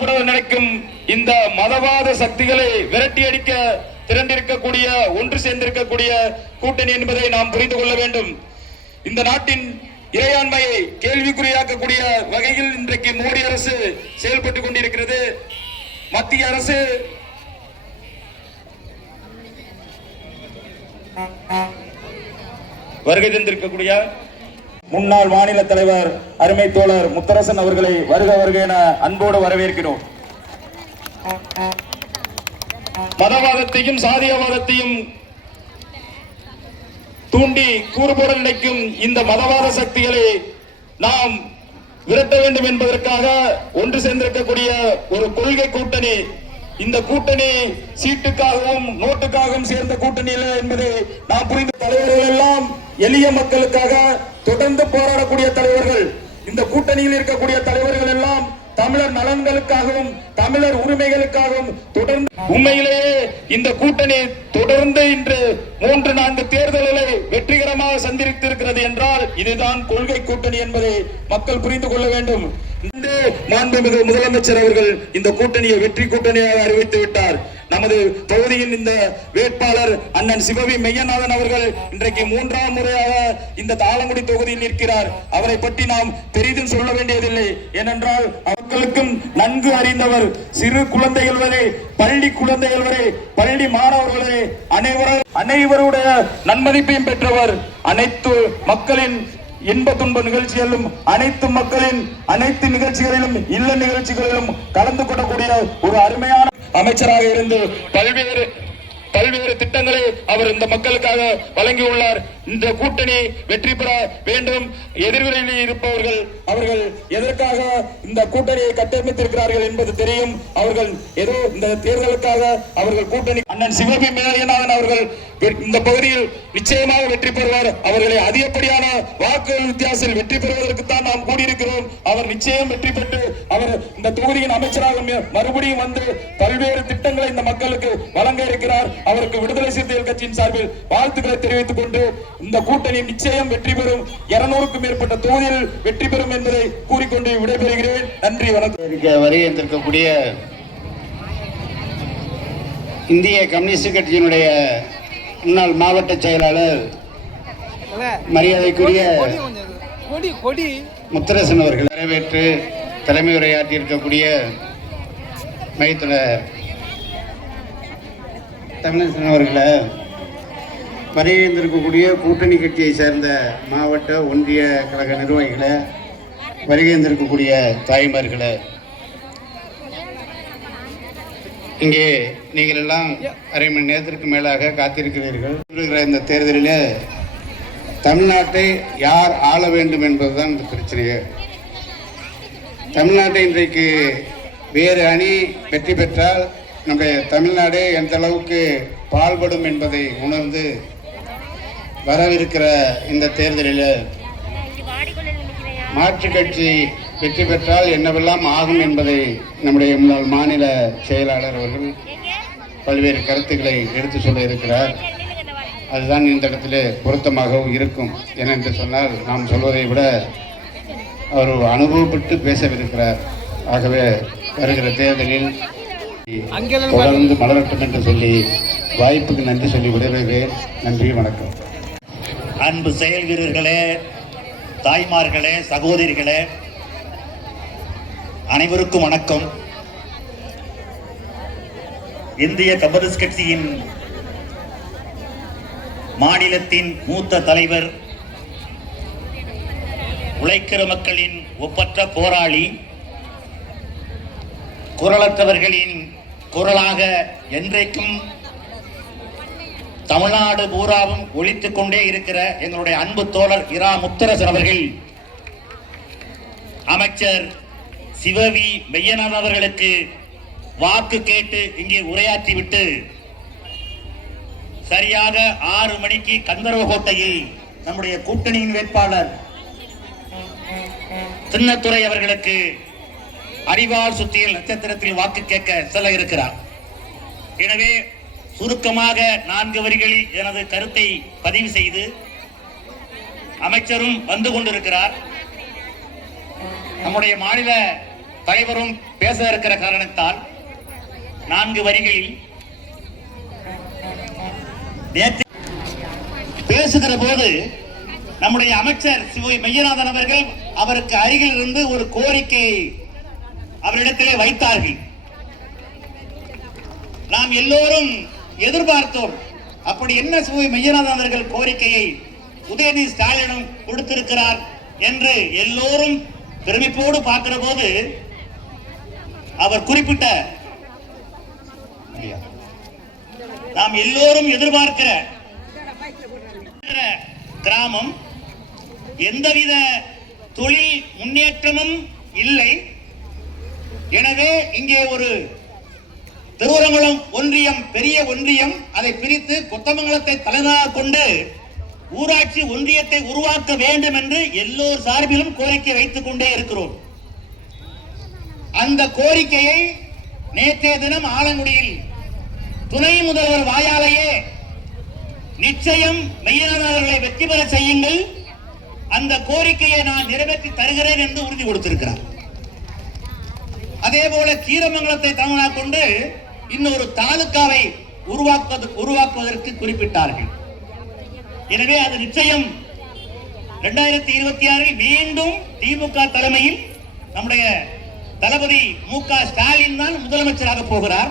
கூறுபட நினைக்கும் இந்த மதவாத சக்திகளை விரட்டி அடிக்க திரண்டிருக்கக்கூடிய ஒன்று சேர்ந்திருக்கக்கூடிய கூட்டணி என்பதை நாம் புரிந்து கொள்ள வேண்டும். இந்த நாட்டின் இறையாண்மையை கேள்விக்குறியாக்கக்கூடிய வகையில் இன்றைக்கு மோடி அரசு செயல்பட்டுக் கொண்டிருக்கிறது. மத்திய அரசு வருகை தந்திருக்கக்கூடிய முன்னாள் மாநில தலைவர் அருமை தோழர் முத்தரசன் அவர்களை வருக வருக என அன்போடு வரவேற்கிறோம். மதவாதத்தையும் சாதியவாதத்தையும் தூண்டி கூறுபோட நினைக்கும் இந்த மதவாத சக்திகளை நாம் விரட்ட வேண்டும் என்பதற்காக ஒன்று சேர்ந்திருக்கக்கூடிய ஒரு கொள்கை கூட்டணி. இந்த கூட்டணி சீட்டுக்காகவும் நோட்டுக்காகவும் சேர்ந்த கூட்டணி இல்லை என்பதை நாம் புரிந்த தலைவர்கள் எல்லாம் எளிய மக்களுக்காக தொடர்ந்து போராடக்கூடிய தலைவர்கள். இந்த கூட்டணியில் இருக்கக்கூடிய தலைவர்கள் எல்லாம் தமிழர் நலன்களுக்காகவும் தமிழர் உரிமைகளுக்காகவும் தொடர்ந்து உண்மையிலேயே இந்த கூட்டணி தொடர்ந்து இன்று 3-4 தேர்தல்களை வெற்றிகரமாக சந்தித்திருக்கிறது என்றால் இதுதான் கொள்கை கூட்டணி என்பதை மக்கள் புரிந்து கொள்ள வேண்டும். இன்று மாண்புமிகு முதலமைச்சர் அவர்கள் இந்த கூட்டணியை வெற்றி கூட்டணியாக அறிவித்து விட்டார். நமது தொகுதியின் இந்த வேட்பாளர் அண்ணன் சிவவி மெய்யநாதன் அவர்கள் இன்றைக்கு 3ஆம் முறையாக இந்த தாளங்குடி தொகுதியில் நிற்கிறார். அவரை பற்றி நாம் பெரிதும் சொல்ல வேண்டியதில்லை. ஏனென்றால் மக்களுக்கும் நன்கு அறிந்தவர். சிறு குழந்தைகள் வரை, பள்ளி குழந்தைகள் வரை, பள்ளி மாணவர்கள் வரை அனைவருடைய நன்மதிப்பையும் பெற்றவர். அனைத்து மக்களின் இன்ப துன்ப நிகழ்ச்சிகளிலும் அனைத்து மக்களின் அனைத்து நிகழ்ச்சிகளிலும் இல்ல நிகழ்ச்சிகளிலும் கலந்து கொள்ளக்கூடிய ஒரு அருமையான அமைச்சராக இருந்து பல்வேறு திட்டங்களை அவர் இந்த மக்களுக்காக வழங்கியுள்ளார். இந்த கூட்டணி வெற்றி பெற வேண்டும். எதிர்வினையில் இருப்பவர்கள் அவர்கள் எதற்காக இந்த கூட்டணியை கட்டமைத்திருக்கிறார்கள் என்பது தெரியும். அவர்கள் ஏதோ இந்த தேர்தலுக்காக அவர்கள் கூட்டணி அண்ணன் சிவபி மேயநாதன் அவர்கள் இந்த பகுதியில் நிச்சயமாக வெற்றி பெறுவார். அவர்களை அதிகப்படியான வாக்குகள் வித்தியாசத்தில் வெற்றி பெறுவதற்கு தான் நாம் கூடியிருக்கிறோம். அவர் நிச்சயம் வெற்றி பெற்று அவர் இந்த தொகுதியின் அமைச்சராக மறுபடியும் வந்து பல்வேறு திட்டங்களை இந்த மக்களுக்கு வழங்க இருக்கிறார். அவருக்கு விடுதலை சிறுத்தைகள் கட்சியின் சார்பில் வாழ்த்துக்களை தெரிவித்துக் கொண்டு இந்த கூட்டணி நிச்சயம் வெற்றி பெறும். 200க்கும் மேற்பட்ட தொகுதியில் வெற்றி பெறும் என்பதை கூறிக்கொண்டு விடைபெறுகிறேன். நன்றி, வணக்கம். வருகின்றிருக்கக்கூடிய இந்திய கம்யூனிஸ்ட் கட்சியினுடைய முன்னாள் மாவட்ட செயலாளர் மரியாதைக்குரிய முத்தரசன் அவர்கள் வரவேற்று தலைமை உரையாற்றியிருக்கக்கூடிய மையத்துல தமிழரசன் அவர்களை வருகின்றிருக்கக்கூடிய கூட்டணி கட்சியை சேர்ந்த மாவட்ட ஒன்றிய கழக நிர்வாகிகளை வருகின்றிருக்கக்கூடிய தாய்மார்களை இங்கே நீங்கள் எல்லாம் அரை மணி நேரத்திற்கு மேலாக காத்திருக்கிறீர்கள். இந்த தேர்தலில் தமிழ்நாட்டை யார் ஆள வேண்டும் என்பதுதான் இந்த பிரச்சனையே. தமிழ்நாட்டை இன்றைக்கு வேறு அணி வெற்றி பெற்றால் நம்முடைய தமிழ்நாடு எந்த அளவுக்கு பால்படும் என்பதை உணர்ந்து வரவிருக்கிற இந்த தேர்தலில் மாற்றுக் கட்சி வெற்றி பெற்றால் என்னவெல்லாம் ஆகும் என்பதை நம்முடைய முன்னாள் மாநில செயலாளர் அவர்கள் பல்வேறு கருத்துக்களை எடுத்து சொல்ல இருக்கிறார். அதுதான் இந்த இடத்துல பொருத்தமாகவும் இருக்கும். ஏனென்று சொன்னால் நாம் சொல்வதை விட அவர் அனுபவப்பட்டு பேசவிருக்கிறார். ஆகவே வருகிற தேர்தலில் தொடர்ந்து மலரட்டும் என்று சொல்லி வாய்ப்புக்கு நன்றி சொல்லி விடைபெறுகிறேன். நன்றி, வணக்கம். அன்பு செயல் வீரர்களே, தாய்மார்களே, சகோதரிகளே, அனைவருக்கும் வணக்கம். இந்திய கம்யூனிஸ்ட் கட்சியின் மாநிலத்தின் மூத்த தலைவர், உழைக்கிற மக்களின் ஒப்பற்ற போராளி, குரலற்றவர்களின் குரலாக என்றைக்கும் தமிழ்நாடு பூராவும் ஒலித்துக் கொண்டே இருக்கிற எங்களுடைய அன்பு தோழர் இரா முத்தரசன் அவர்கள் அமைச்சர் சிவவி மெய்யநாதன் அவர்களுக்கு வாக்கு கேட்டு இங்கே உரையாற்றிவிட்டு சரியாக 6 மணிக்கு கந்தர்வகோட்டையில் நம்முடைய கூட்டணியின் வேட்பாளர் சின்னத்துரை அவர்களுக்கு அறிவால் சுத்தியில் நட்சத்திரத்தில் வாக்கு கேட்க செல்ல இருக்கிறார். எனவே சுருக்கமாக 4 வரிகளில் எனது கருத்தை பதிவு செய்து அமைச்சரும் வந்து கொண்டிருக்கிறார். நம்முடைய மாநில தலைவரும் பேச இருக்கிற காரணத்தால் 4 வரிகளில் பேசுகிற போது நம்முடைய அமைச்சர் சிவை மையநாதன் அவர்கள் அவருக்கு அருகில் இருந்து ஒரு கோரிக்கையை அவரிடத்திலே வைத்தார்கள். நாம் எல்லோரும் எதிர்பார்த்தோம். அப்படி என்ன சிவை மையநாதன் அவர்கள் கோரிக்கையை உதயநிதி ஸ்டாலினும் கொடுத்திருக்கிறார் என்று எல்லோரும் பெருமிப்போடு பார்க்கிற போது அவர் குறிப்பிட்ட நாம் எல்லோரும் எதிர்பார்க்கிற கிராமம் எந்தவித தொழில் முன்னேற்றமும் இல்லை. எனவே இங்கே ஒரு திருவரங்குளம் ஒன்றியம், பெரிய ஒன்றியம், அதை பிரித்து கொத்தமங்கலத்தை தலைநகராக கொண்டு ஊராட்சி ஒன்றியத்தை உருவாக்க வேண்டும் என்று எல்லோர் சார்பிலும் கோரிக்கை வைத்துக் கொண்டே இருக்கிறோம். அந்த கோரிக்கையை நேற்றைய தினம் ஆலங்குடியில் துணை முதல்வர் வாயாலேயே நிச்சயம் மையநாதன் அவர்களை வெற்றி பெற செய்யுங்கள், அந்த கோரிக்கையை நான் நிறைவேற்றி தருகிறேன் என்று உறுதி கொடுத்திருக்கிறார். அதே போல கீரமங்கலத்தை தலைமையாக கொண்டு இன்னொரு தாலுகாவை உருவாக்குவதற்கு குறிப்பிட்டார்கள். எனவே அது நிச்சயம் 2026 மீண்டும் திமுக தலைமையில் நம்முடைய தளபதி மு.க. ஸ்டாலின் தான் முதலமைச்சராக போகிறார்.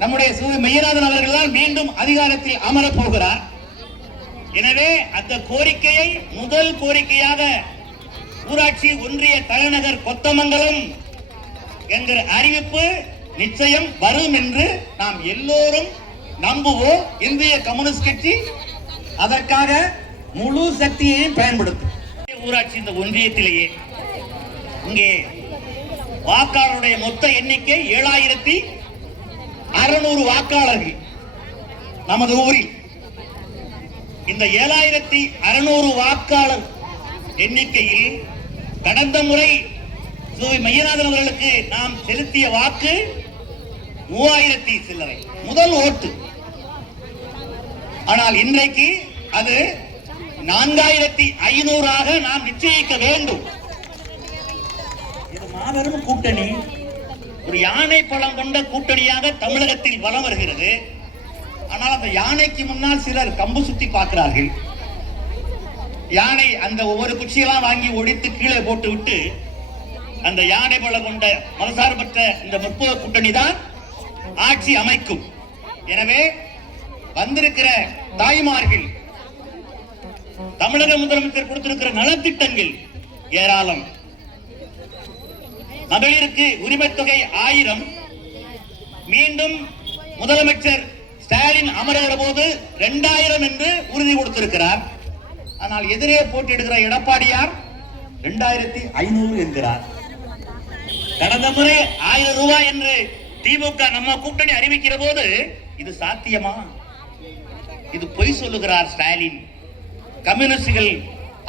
நம்முடைய சிவ மையநாதன் அவர்கள் தான் மீண்டும் அதிகாரத்தில் அமரப் போகிறார். எனவே அந்த கோரிக்கையை முதல் கோரிக்கையாக ஊராட்சி ஒன்றிய தலைநகர் கொத்தமங்கலம் என்கிற அறிவிப்பு நிச்சயம் வரும் என்று நாம் எல்லோரும் நம்புவோம். இந்திய கம்யூனிஸ்ட் கட்சி அதற்காக முழு சக்தியையும் பயன்படுத்தும். ஊராட்சி இந்த ஒன்றியத்திலேயே இங்கே வாக்காளருடைய மொத்த எண்ணிக்கை 7600 வாக்காளர்கள் நமது ஊரில். இந்த 7600 வாக்காளர் எண்ணிக்கையில் கடந்த முறை மையநாதன் அவர்களுக்கு நாம் செலுத்திய வாக்கு 3000 சில்லறை முதல் ஓட்டு. ஆனால் இன்றைக்கு அது 4500 நாம் நிச்சயிக்க வேண்டும். இது மாபெரும் கூட்டணி, ஒரு யானை பலம் கொண்ட கூட்டணியாக தமிழகத்தில் வலம் வருகிறது. ஆனால் அந்த யானைக்கு முன்னால் சிலர் கம்பு சுத்தி பார்க்கிறார்கள். யானை அந்த ஒவ்வொரு குச்சியெல்லாம் வாங்கி ஒடித்து கீழே போட்டு விட்டு அந்த யானை பலம் கொண்ட மனசார்பற்ற இந்த முற்போக்கு கூட்டணி தான் ஆட்சி அமைக்கும். எனவே வந்திருக்கிற தாய்மார்கள், தமிழக முதலமைச்சர் கொடுத்திருக்கிற நலத்திட்டங்கள் ஏராளம். மகளிருக்கு உரிமை தொகை 1000 மீண்டும் முதலமைச்சர் ஸ்டாலின் அமர்கிற போது 2000 என்று உறுதி கொடுத்திருக்கிறார். ஆனால் எதிரே போட்டியிடுகிற எடப்பாடியார் 2500 என்கிறார். கடந்த முறை 1000 ரூபாய் என்று திமுக நம்ம கூட்டணி அறிவிக்கிற போது இது சாத்தியமா? இது பொய் சொல்லுகிறார் ஸ்டாலின். கம்யூனிஸ்டுகள்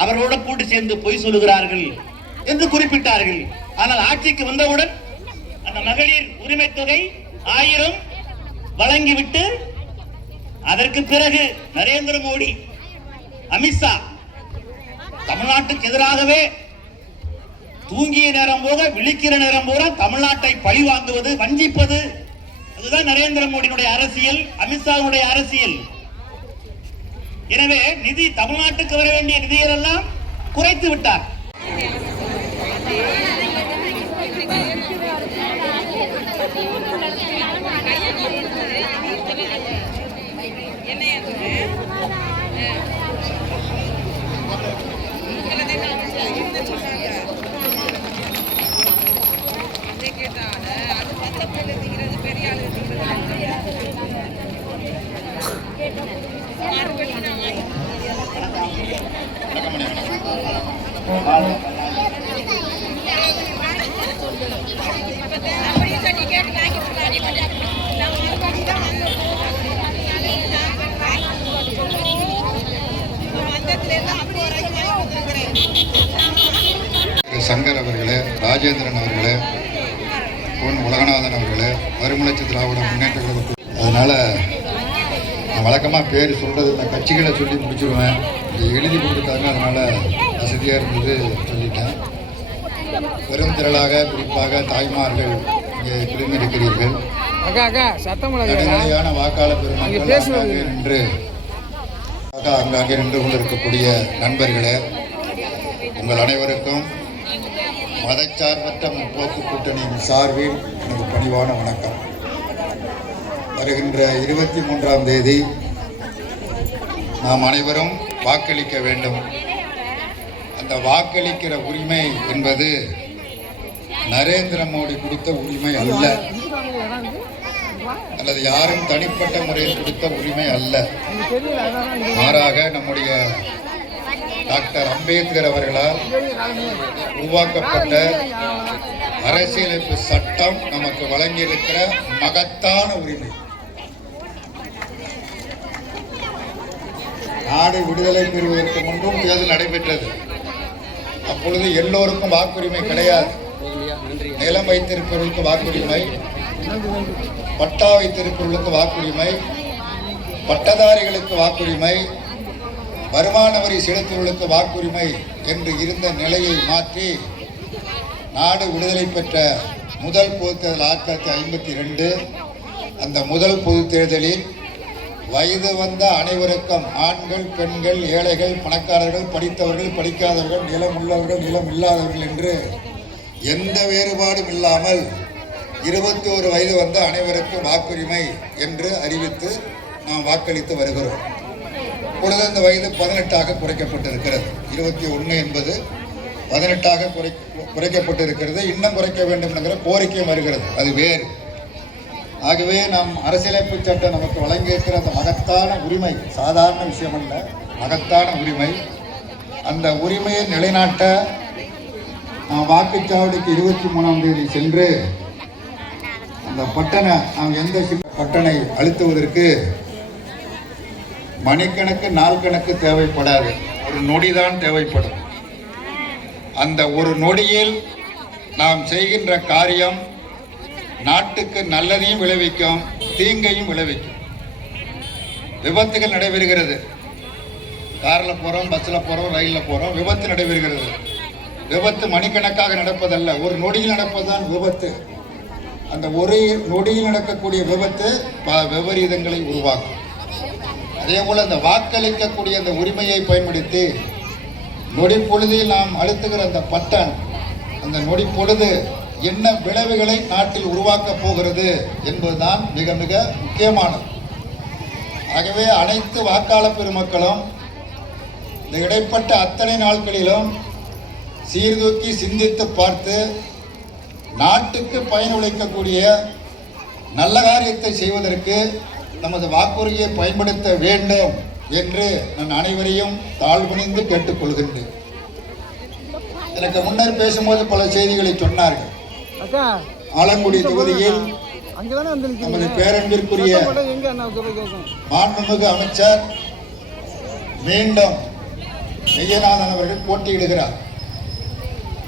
அவரோட கூட்டு சேர்ந்து பொய் சொல்லுகிறார்கள் என்று குறிப்பிட்டார்கள். ஆனால் ஆட்சிக்கு வந்தவுடன் அந்த மகளிர் உரிமை தொகை 1000 வழங்கிவிட்டு அதற்கு பிறகு நரேந்திர மோடி, அமித்ஷா தமிழ்நாட்டுக்கு எதிராகவே தூங்கிய நேரம் போக விழிக்கிற நேரம் போக தமிழ்நாட்டை பழி வாங்குவது, வஞ்சிப்பது, அதுதான் நரேந்திர மோடியினுடைய அரசியல், அமித்ஷாவுடைய அரசியல். எனவே நிதி, தமிழ்நாட்டுக்கு வர வேண்டிய நிதிகள் எல்லாம் குறைத்து விட்டார். சங்கர் அவர்களே, ராஜேந்திரன் அவர்களே, பொன் உலகநாதன் அவர்களே, மறுமலர்ச்சி திராவிட முன்னேற்ற கழகத்துக்கு, அதனால் நான் வழக்கமாக பேர் சொல்கிறது இந்த கட்சிகளை சொல்லி முடிச்சிடுவேன். எழுதி கொடுத்துட்டாங்க, அதனால் வசதியாக இருந்தது சொல்லிட்டேன். பெருந்திரளாக குறிப்பாக தாய்மார்கள் இங்கே குழுமியிருக்கிறீர்கள். நடுநிலையான வாக்காளர் பெருமக்கள் அங்காங்கே நின்று கொண்டிருக்கக்கூடிய நண்பர்களே, உங்கள் அனைவருக்கும் மதச்சார்பற்ற முற்போக்கு கூட்டணியின் சார்பில் எனது பணிவான வணக்கம். வருகின்ற 23ஆம் தேதி நாம் அனைவரும் வாக்களிக்க வேண்டும். அந்த வாக்களிக்கிற உரிமை என்பது நரேந்திர மோடி கொடுத்த உரிமை அல்ல, அல்லது யாரும் தனிப்பட்ட முறையில் கொடுத்த உரிமை அல்ல. மாறாக நம்முடைய டாக்டர் அம்பேத்கர் அவர்களால் உருவாக்கப்பட்ட அரசியலமைப்பு சட்டம் நமக்கு வழங்கியிருக்கிற மகத்தான உரிமை. நாடு விடுதலை பெறுவதற்கு முன்பும் தேர்தல் நடைபெற்றது. அப்பொழுது எல்லோருக்கும் வாக்குரிமை கிடையாது. நிலம் வைத்திருப்பவர்களுக்கு வாக்குரிமை, பட்டா வைத்திருப்பவர்களுக்கு வாக்குரிமை, பட்டதாரிகளுக்கு வாக்குரிமை, வருமான வரி செலுத்துவர்களுக்கு வாக்குரிமை என்று இருந்த நிலையை மாற்றி நாடு விடுதலை பெற்ற முதல் பொதுத் தேர்தல் 1952 அந்த முதல் பொதுத் தேர்தலில் வயது வந்த அனைவருக்கும் ஆண்கள், பெண்கள், ஏழைகள், பணக்காரர்கள், படித்தவர்கள், படிக்காதவர்கள், நிலம் உள்ளவர்கள், நிலம் இல்லாதவர்கள் என்று எந்த வேறுபாடும் இல்லாமல் 21 வயது வந்த அனைவருக்கும் வாக்குரிமை என்று அறிவித்து நாம் வாக்களித்து வருகிறோம். இப்பொழுது இந்த வயது 18ஆக குறைக்கப்பட்டிருக்கிறது. 21 என்பது 18ஆக குறைக்கப்பட்டிருக்கிறது. இன்னும் குறைக்க வேண்டும் என்கிற கோரிக்கையும் வருகிறது. அது வேறு. ஆகவே நாம் அரசியலமைப்பு சட்டம் நமக்கு வழங்கியிருக்கிற அந்த மகத்தான உரிமை சாதாரண விஷயம் அல்ல, மகத்தான உரிமை. அந்த உரிமையை நிலைநாட்ட நாம் வாக்குச்சாவடிக்கு 23ஆம் தேதி சென்று அந்த பட்டனை நாம் எந்த பட்டனை அழுத்துவதற்கு மணிக்கணக்கு நாள் கணக்கு தேவைப்படாது, ஒரு நொடிதான் தேவைப்படும். அந்த ஒரு நொடியில் நாம் செய்கின்ற காரியம் நாட்டுக்கு நல்லதையும் விளைவிக்கும், தீங்கையும் விளைவிக்கும். விபத்துகள் நடைபெறுகிறது. காரில் போகிறோம், பஸ்ஸில் போகிறோம், ரயிலில் போகிறோம், விபத்து நடைபெறுகிறது. விபத்து மணிக்கணக்காக நடப்பதல்ல, ஒரு நொடியில் நடப்பதுதான் விபத்து. அந்த ஒரு நொடியில் நடக்கக்கூடிய விபத்து பல விபரீதங்களை உருவாக்கும். அதே போல் அந்த வாக்களிக்கக்கூடிய அந்த உரிமையை பயன்படுத்தி நொடி பொழுதில் நாம் அழுத்துகிற அந்த பட்டன், அந்த நொடி பொழுது என்ன விளைவுகளை நாட்டில் உருவாக்கப் போகிறது என்பதுதான் மிக மிக முக்கியமானது. ஆகவே அனைத்து வாக்காளர் பெருமக்களும் இந்த இடைப்பட்ட அத்தனை நாட்களிலும் சீர்தூக்கி சிந்தித்து பார்த்து நாட்டுக்கு பயனுழைக்கக்கூடிய நல்ல காரியத்தை செய்வதற்கு நமது வாக்குறுதியை பயன்படுத்த வேண்டும் என்று நான் அனைவரையும் தாழ்பணிந்து கேட்டுக்கொள்கின்றேன். எனக்கு முன்னர் பேசும்போது பல செய்திகளை சொன்னார்கள். ஆலங்குடி தொகுதியில் நமது பேரன்பிற்குரிய மாண்புமிகு அமைச்சர் மீண்டும் மெய்யநாதன் அவர்கள் போட்டியிடுகிறார்.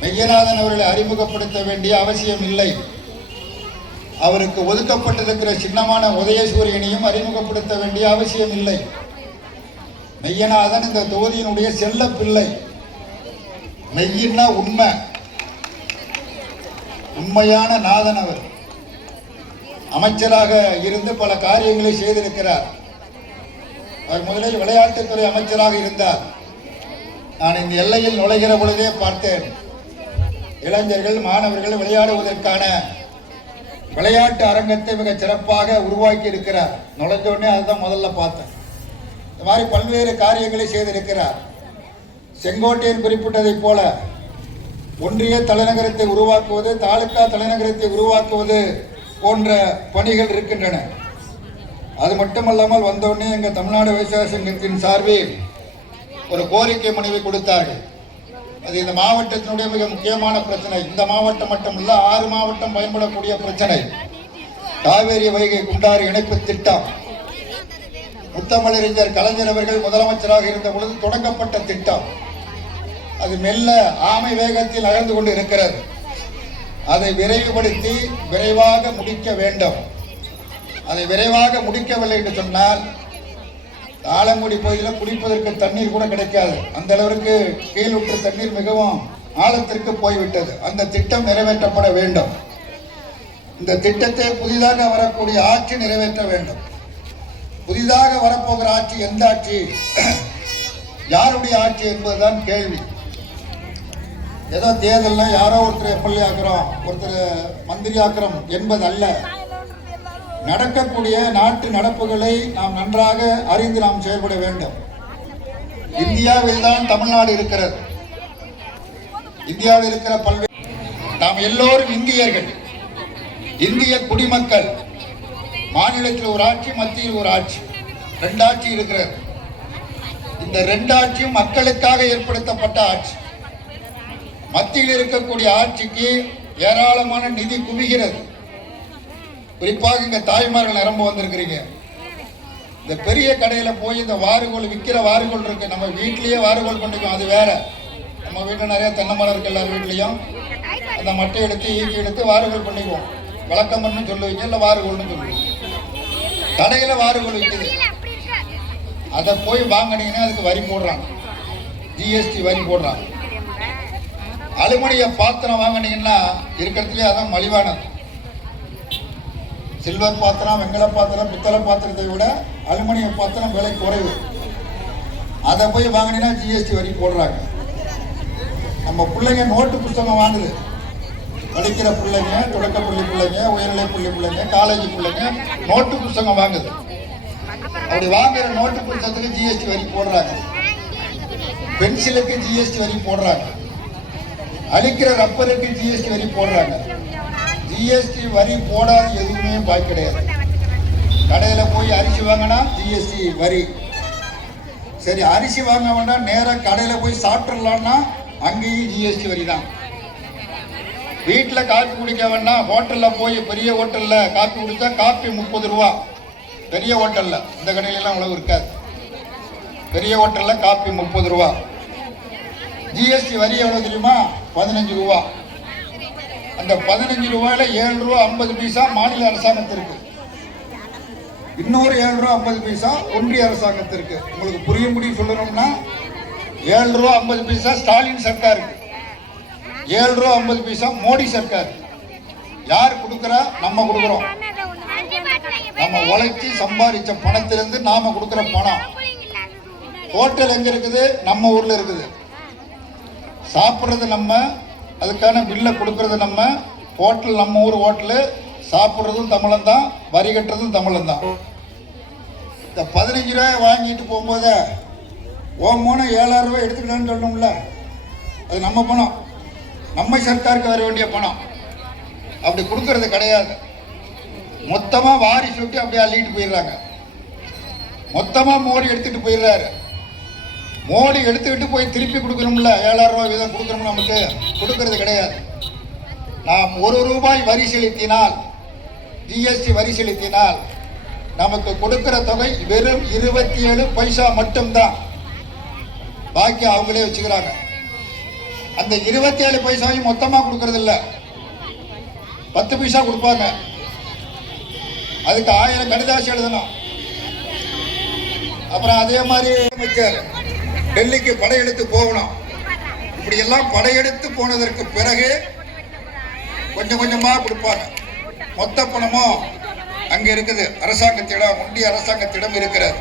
மெய்யநாதன் அவர்களை அறிமுகப்படுத்த வேண்டிய அவசியம் இல்லை. அவருக்கு ஒதுக்கப்பட்டிருக்கிற சின்னமான உதயசூரியனையும் அறிமுகப்படுத்த வேண்டிய அவசியம் இல்லை. மெய்யநாதன் இந்த தொகுதியினுடைய செல்ல பிள்ளை. மெய்யின்னா உண்மை, உண்மையான நாதன். அவர் அமைச்சராக இருந்து பல காரியங்களை செய்திருக்கிறார். அவர் முதலில் விளையாட்டுத்துறை அமைச்சராக இருந்தார். நான் இந்த எல்லையில் நுழைகிற பொழுதே பார்த்தேன். இளைஞர்கள், மாணவர்கள் விளையாடுவதற்கான விளையாட்டு அரங்கத்தை மிக சிறப்பாக உருவாக்கி இருக்கிறார். நுழைஞ்சோடனே அதுதான் முதல்ல பார்த்தேன். இந்த மாதிரி பல்வேறு காரியங்களை செய்திருக்கிறார். செங்கோட்டையன் குறிப்பிட்டதைப் போல ஒன்றிய தலைநகரத்தை உருவாக்குவது, தாலுகா தலைநகரத்தை உருவாக்குவது போன்ற பணிகள் இருக்கின்றன. அது மட்டுமல்லாமல் வந்தோடனே எங்கள் தமிழ்நாடு விவசாய சங்கத்தின் சார்பில் ஒரு கோரிக்கை மனுவை கொடுத்தார்கள். அது இந்த மாவட்டத்தினுடைய மிக முக்கியமான பிரச்சனை. இந்த மாவட்டம் மட்டுமல்ல, 6 மாவட்டம் பயன்படக்கூடிய பிரச்சனை. காவேரி வைகை குண்டாறு இணைப்பு திட்டம் முத்தமிழறிஞர் கலைஞர் அவர்கள் முதலமைச்சராக இருந்த பொழுது தொடங்கப்பட்ட திட்டம். அது மெல்ல ஆமை வேகத்தில் நகர்ந்து கொண்டு இருக்கிறது. அதை விரைவுபடுத்தி விரைவாக முடிக்க வேண்டும். அதை விரைவாக முடிக்கவில்லை என்று சொன்னால் ஆலங்குடி பகுதியில் குடிப்பதற்கு தண்ணீர் கூட கிடைக்காது. அந்த அளவிற்கு கீழுற்று தண்ணீர் மிகவும் ஆழத்திற்கு போய்விட்டது. அந்த திட்டம் நிறைவேற்றப்பட வேண்டும். இந்த திட்டத்தை புதிதாக வரக்கூடிய ஆட்சி நிறைவேற்ற வேண்டும். புதிதாக வரப்போகிற ஆட்சி எந்த ஆட்சி, யாருடைய ஆட்சி என்பதுதான் கேள்வி. ஏதோ தேர்தல்ல யாரோ ஒருத்தர் எம்எல்ஏ ஆக்குறோம், ஒருத்தர் மந்திரி ஆக்குறோம் என்பது அல்ல. நடக்கக்கூடிய நாட்டு நடப்புகளை நாம் நன்றாக அறிந்து நாம் செயல்பட வேண்டும். இந்தியாவில் தான் தமிழ்நாடு இருக்கிறது. இந்தியாவில் இருக்கிற பல்வேறு, நாம் எல்லோரும் இந்தியர்கள், இந்திய குடிமக்கள். மாநிலத்தில் ஒரு ஆட்சி, மத்தியில் ஒரு ஆட்சி, ரெண்டு ஆட்சி இருக்கிறது. இந்த ரெண்டு ஆட்சியும் மக்களுக்காக ஏற்படுத்தப்பட்ட ஆட்சி. மத்தியில் இருக்கக்கூடிய ஆட்சிக்கு ஏராளமான நிதி குவிகிறது. குறிப்பாக இங்க தாய்மார்கள் நிரம்ப வந்திருக்கிறீங்க. இந்த பெரிய கடையில போய் இந்த வாறுகோல் விற்கிற வாறுகோல் இருக்கு. நம்ம வீட்லயே வாறுகோல் பண்ணிக்குவோம், அது வேற. நம்ம வீட்டில் நிறைய தென்னை மரம் இருக்கு, எல்லார் வீட்லையும். அந்த மட்டை எடுத்து ஈக்கி எடுத்து வாறுகோல் பண்ணிக்குவோம். விளக்கம்னு சொல்லுவீங்க, இல்லை வாறுகோல்னு சொல்லுவீங்க. கடையில் வாறுகோல் விற்குது, அதை போய் வாங்கினீங்கன்னா அதுக்கு வரி போடுறாங்க, ஜிஎஸ்டி வரி போடுறாங்க. அலுமினிய பாத்திரம் வாங்கினீங்கன்னா இருக்கிறதுலே அதான் மலிவானது. சில்வர் பாத்திரம், வெங்கல பாத்திரம், பித்தளை பாத்திரத்தை விட அலுமினிய பாத்திரம் விலை குறைவு. அதை போய் வாங்கினீங்கன்னா ஜிஎஸ்டி வரி போடுறாங்க. நம்ம பிள்ளைங்க நோட்டு புத்தகம் வாங்குது. படிக்கிற பிள்ளைங்க, தொடக்கப்பள்ளி பிள்ளைங்க, உயர்நிலை பள்ளி பிள்ளைங்க, காலேஜ் பிள்ளைங்க நோட்டு புத்தகம் வாங்குது. அப்படி வாங்குற நோட்டு புத்தகத்துக்கு ஜிஎஸ்டி வரி போடுறாங்க. பென்சிலுக்கு ஜிஎஸ்டி வரி போடுறாங்க. அழிக்கிற ரப்பருக்கு ஜிஎஸ்டி வரி போடுறாங்க. ஜிஎஸ்டி வரி போடாத எதுவுமே பாய் கிடையாது. கடையில் போய் அரிசி வாங்கினா ஜிஎஸ்டி வரி. சரி, அரிசி வாங்க வேண்டாம், நேராக கடையில் போய் சாப்பிட்றலான்னா அங்கேயும் ஜிஎஸ்டி வரி தான். வீட்டில் காப்பி குடிக்க வேண்டாம், ஹோட்டலில் போய் பெரிய ஹோட்டலில் காப்பி குடித்தா காப்பி 30 ரூபா. பெரிய ஹோட்டலில், இந்த கடையிலலாம் அவ்வளவு இருக்காது. பெரிய ஹோட்டலில் காப்பி 30 ரூபா. ஜிஎஸ்டி வரி எவ்வளோ தெரியுமா? 15 ரூபா. அந்த 15 ரூபாயில் 7 ரூபா 50 பைசா மாநில அரசாங்கத்திற்கு, இன்னொரு 7 ரூபா 50 பைசா ஒன்றிய அரசாங்கத்திற்கு. உங்களுக்கு புரியும்படி சொல்லணும்னா 7 ரூபா 50 பைசா ஸ்டாலின் சர்க்காருக்கு, 7 ரூபா 50 பைசா மோடி சர்க்கார். யார் கொடுக்குறா? நம்ம கொடுக்குறோம். நம்ம உழைச்சி சம்பாதிச்ச பணத்திலிருந்து நாம கொடுக்குற பணம். ஹோட்டல் எங்க இருக்குது? நம்ம ஊர்ல இருக்குது. சாப்பிட்றது நம்ம, அதுக்கான பில்லை கொடுக்கறது நம்ம. ஹோட்டல் நம்ம ஊர் ஹோட்டலு. சாப்பிட்றதும் தமிழன் தான், வரி கட்டுறதும் தமிழன் தான். இந்த 15 ரூபாய் வாங்கிட்டு போகும்போது ஓமோன 7000 ரூபாய் எடுத்துக்கிட்டான்னு சொல்லணும்ல. அது நம்ம பணம், நம்ம சர்க்காருக்கு வர வேண்டிய பணம். அப்படி கொடுக்கறது கிடையாது. மொத்தமாக வாரி சுட்டி அப்படியே அள்ளிட்டு போயிடுறாங்க. மொத்தமாக மோடி எடுத்துட்டு போயிடுறாரு. மோடி எடுத்துக்கிட்டு போய் திருப்பி கொடுக்கணும்ல, 7000 ரூபாய் வீதம் கொடுக்கணும். நமக்கு கொடுக்கறது கிடையாது. நாம் 1 ரூபாய் வரி செலுத்தினால், ஜிஎஸ்டி வரி செலுத்தினால் நமக்கு கொடுக்கிற தொகை வெறும் 27 பைசா மட்டும்தான். பாக்கி அவங்களே வச்சுக்கிறாங்க. அந்த 27 பைசாவையும் மொத்தமாக கொடுக்கறது இல்லை, 10 பைசா கொடுப்பாங்க. அதுக்கு 1000 கடிதாசி எழுதணும். அப்புறம் அதே மாதிரி அமைச்சர் டெல்லிக்கு படையெடுத்து போகணும். இப்படி எல்லாம் படையெடுத்து போனதற்கு பிறகு கொஞ்சம் கொஞ்சமாக கொடுப்பாங்க. மொத்த பணமும் அங்கே இருக்குது, அரசாங்கத்திடம், ஒன்றிய அரசாங்கத்திடம் இருக்கிறது.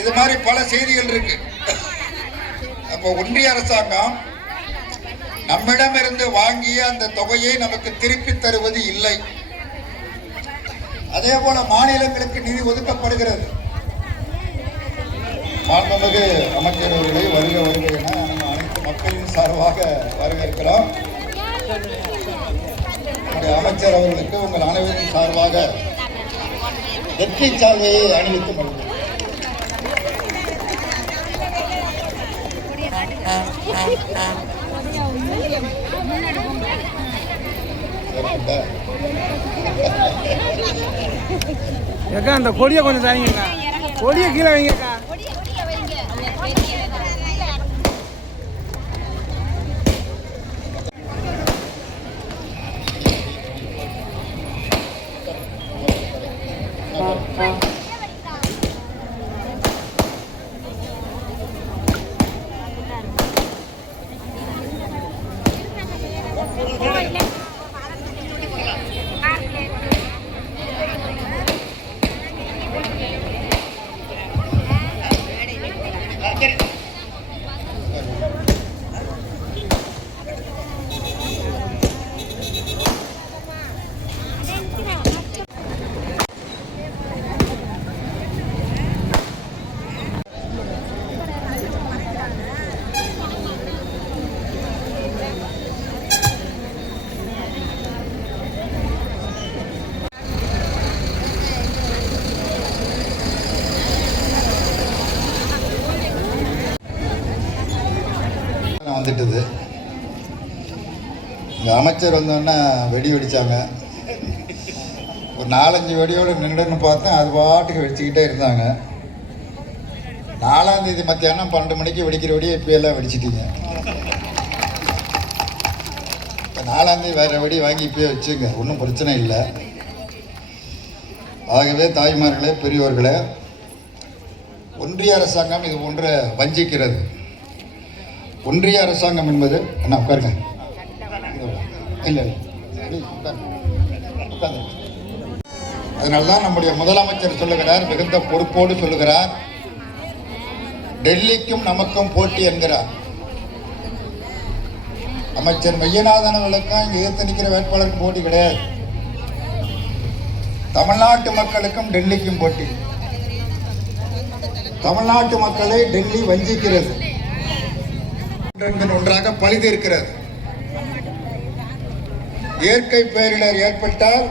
இது மாதிரி பல செய்திகள் இருக்கு. அப்போ ஒன்றிய அரசாங்கம் நம்மிடமிருந்து வாங்கிய அந்த தொகையை நமக்கு திருப்பி தருவது இல்லை. அதே போல மாநிலங்களுக்கு நிதி ஒதுக்கப்படுகிறது. மாண்புமிகு அமைச்சர் அவர்களை வருக வருக என நம்ம அனைத்து மக்களின் சார்பாக வரவேற்கிறோம். அமைச்சர் அவர்களுக்கு உங்கள் அனைவரின் சார்பாக வெற்றி சால்வையை அணிவித்து கொள்கிறேன். ஏக்கா அந்த கொடியை கொஞ்சம் தாங்கிக்கா, கொடியை கீழே வைங்கக்கா. வந்துட்டுது. இந்த அமைச்சர் வந்தோன்னா வெடி வெடித்தாங்க. ஒரு 4-5 வெடியோடு நின்றுன்னு பார்த்தேன், அது பாட்டுக்கு வெடிச்சுக்கிட்டே இருந்தாங்க. 4ஆம் தேதி மத்தியானம் 12 மணிக்கு வெடிக்கிற வெடியை இப்போ எல்லாம் வெடிச்சிட்டீங்க. இப்போ 4ஆம் தேதி வேறு வெடி வாங்கி இப்போயே வச்சுங்க, ஒன்றும் பிரச்சனை இல்லை. ஆகவே தாய்மார்களே, பெரியோர்களே, ஒன்றிய அரசாங்கம் இது போன்ற வஞ்சிக்கிறது. ஒன்றிய அரசாங்கம் என்பது என்ன, உட்காருங்க, இல்லை உட்காந்து. அதனால்தான் நம்முடைய முதலமைச்சர் சொல்லுகிறார், மிகுந்த பொறுப்போடு சொல்லுகிறார், டெல்லிக்கும் நமக்கும் போட்டி என்கிறார். அமைச்சர் மையநாதன் அவர்களுக்கும் இங்கே எதிர்த்து நிற்கிற வேட்பாளருக்கும் போட்டி கிடையாது. தமிழ்நாட்டு மக்களுக்கும் டெல்லிக்கும் போட்டி. தமிழ்நாட்டு மக்களை டெல்லி வஞ்சிக்கிறது, ஒன்றாக பழிதீர்க்கிறது. இயற்கை பேரிடர் ஏற்பட்டால்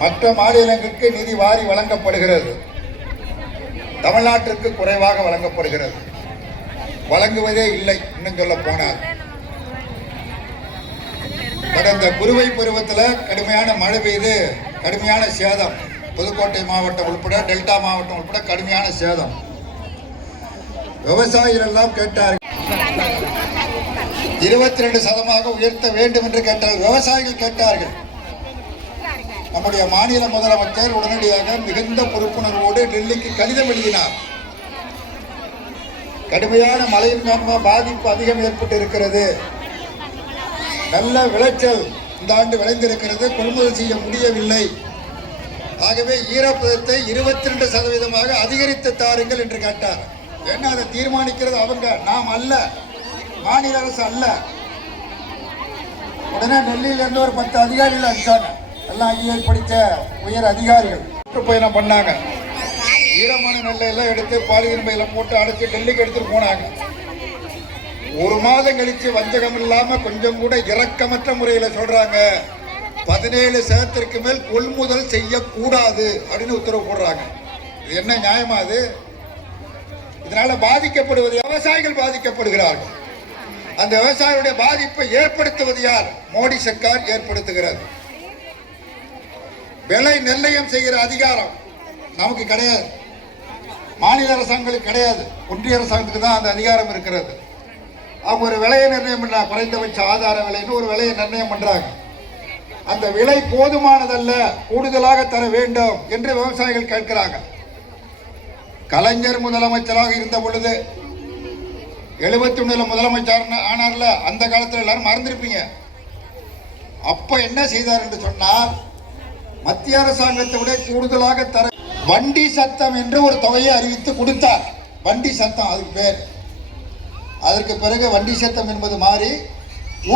மற்ற மாநிலங்களுக்கு நிதி வாரி வழங்கப்படுகிறது, தமிழ்நாட்டிற்கு குறைவாக வழங்கப்படுகிறது, வழங்குவதே இல்லை. இன்னும் சொல்ல போனால் கடந்த குறுவை பருவத்தில் கடுமையான மழை பெய்து கடுமையான சேதம், புதுக்கோட்டை மாவட்டம் உட்பட டெல்டா மாவட்டம் உட்பட கடுமையான சேதம். விவசாயிகள் எல்லாம் கேட்டார்கள், 22% உயர்த்த வேண்டும் என்று கேட்டார்கள். விவசாயிகள் கேட்டார்கள். நம்முடைய மாநில முதலமைச்சர் உடனடியாக மிகுந்த பொறுப்புணர்வோடு டெல்லிக்கு கடிதம் எழுதினார். கடுமையான மழையின் காரணமாக பாதிப்பு அதிகம் ஏற்பட்டு இருக்கிறது, நல்ல விளைச்சல் இந்த ஆண்டு விளைந்திருக்கிறது, கொள்முதல் செய்ய முடியவில்லை, ஆகவே ஈரப்பதத்தை 22% அதிகரித்து தாருங்கள் என்று கேட்டார். ஏன்னா அதை தீர்மானிக்கிறது அவங்க, நாம் அல்ல, மாநில அரசு அல்ல. உடனே டெல்லியிலிருந்து ஒரு 10 அதிகாரிகள் அனுப்பிச்சாங்க, எல்லாம் ஐஏஎஸ் படித்த உயர் அதிகாரிகள் சுற்றுப்பயணம் பண்ணாங்க. ஈரமான நெல்லையெல்லாம் எடுத்து பாலிதீன் பையில போட்டு அடைச்சி டெல்லிக்கு எடுத்துட்டு போனாங்க. ஒரு மாதம் கழிச்சு வஞ்சகம் இல்லாம கொஞ்சம் கூட இரக்கமற்ற முறையில் சொல்றாங்க, 17% மேல் கொள்முதல் செய்யக்கூடாது அப்படின்னு உத்தரவு போடுறாங்க. இது என்ன நியாயமா? அது இதனால பாதிக்கப்படுவது விவசாயிகள் பாதிக்கப்படுகிறார்கள். அந்த விவசாயிகளுடைய பாதிப்பை ஏற்படுத்துவது யார்? மோடி சர்க்கார் ஏற்படுத்துகிறது. விலை நிர்ணயம் செய்கிற அதிகாரம் நமக்கு கிடையாது, மாநில அரசாங்கங்களுக்கு கிடையாது, ஒன்றிய அரசாங்கத்துக்கு தான் அந்த அதிகாரம் இருக்கிறது. அவங்க ஒரு விலையை நிர்ணயம் பண்றாங்க, குறைந்தபட்ச ஆதார விலைன்னு ஒரு விலையை நிர்ணயம் பண்றாங்க. அந்த விலை போதுமானதல்ல, கூடுதலாக தர வேண்டும் என்று விவசாயிகள் கேட்கிறாங்க. கலைஞர் முதலமைச்சராக இருந்த பொழுது 71 முதலமைச்சர் ஆனார்ல, அந்த காலத்தில் எல்லாரும் மறந்திருப்பீங்க. அப்ப என்ன செய்தார் என்று சொன்னால், மத்திய அரசாங்கத்தை விட கூடுதலாக தர வண்டி சத்தம் என்று ஒரு தொகையை அறிவித்து கொடுத்தார். வண்டி சத்தம் அதுக்கு பேர். அதற்கு பிறகு வண்டி சத்தம் என்பது மாறி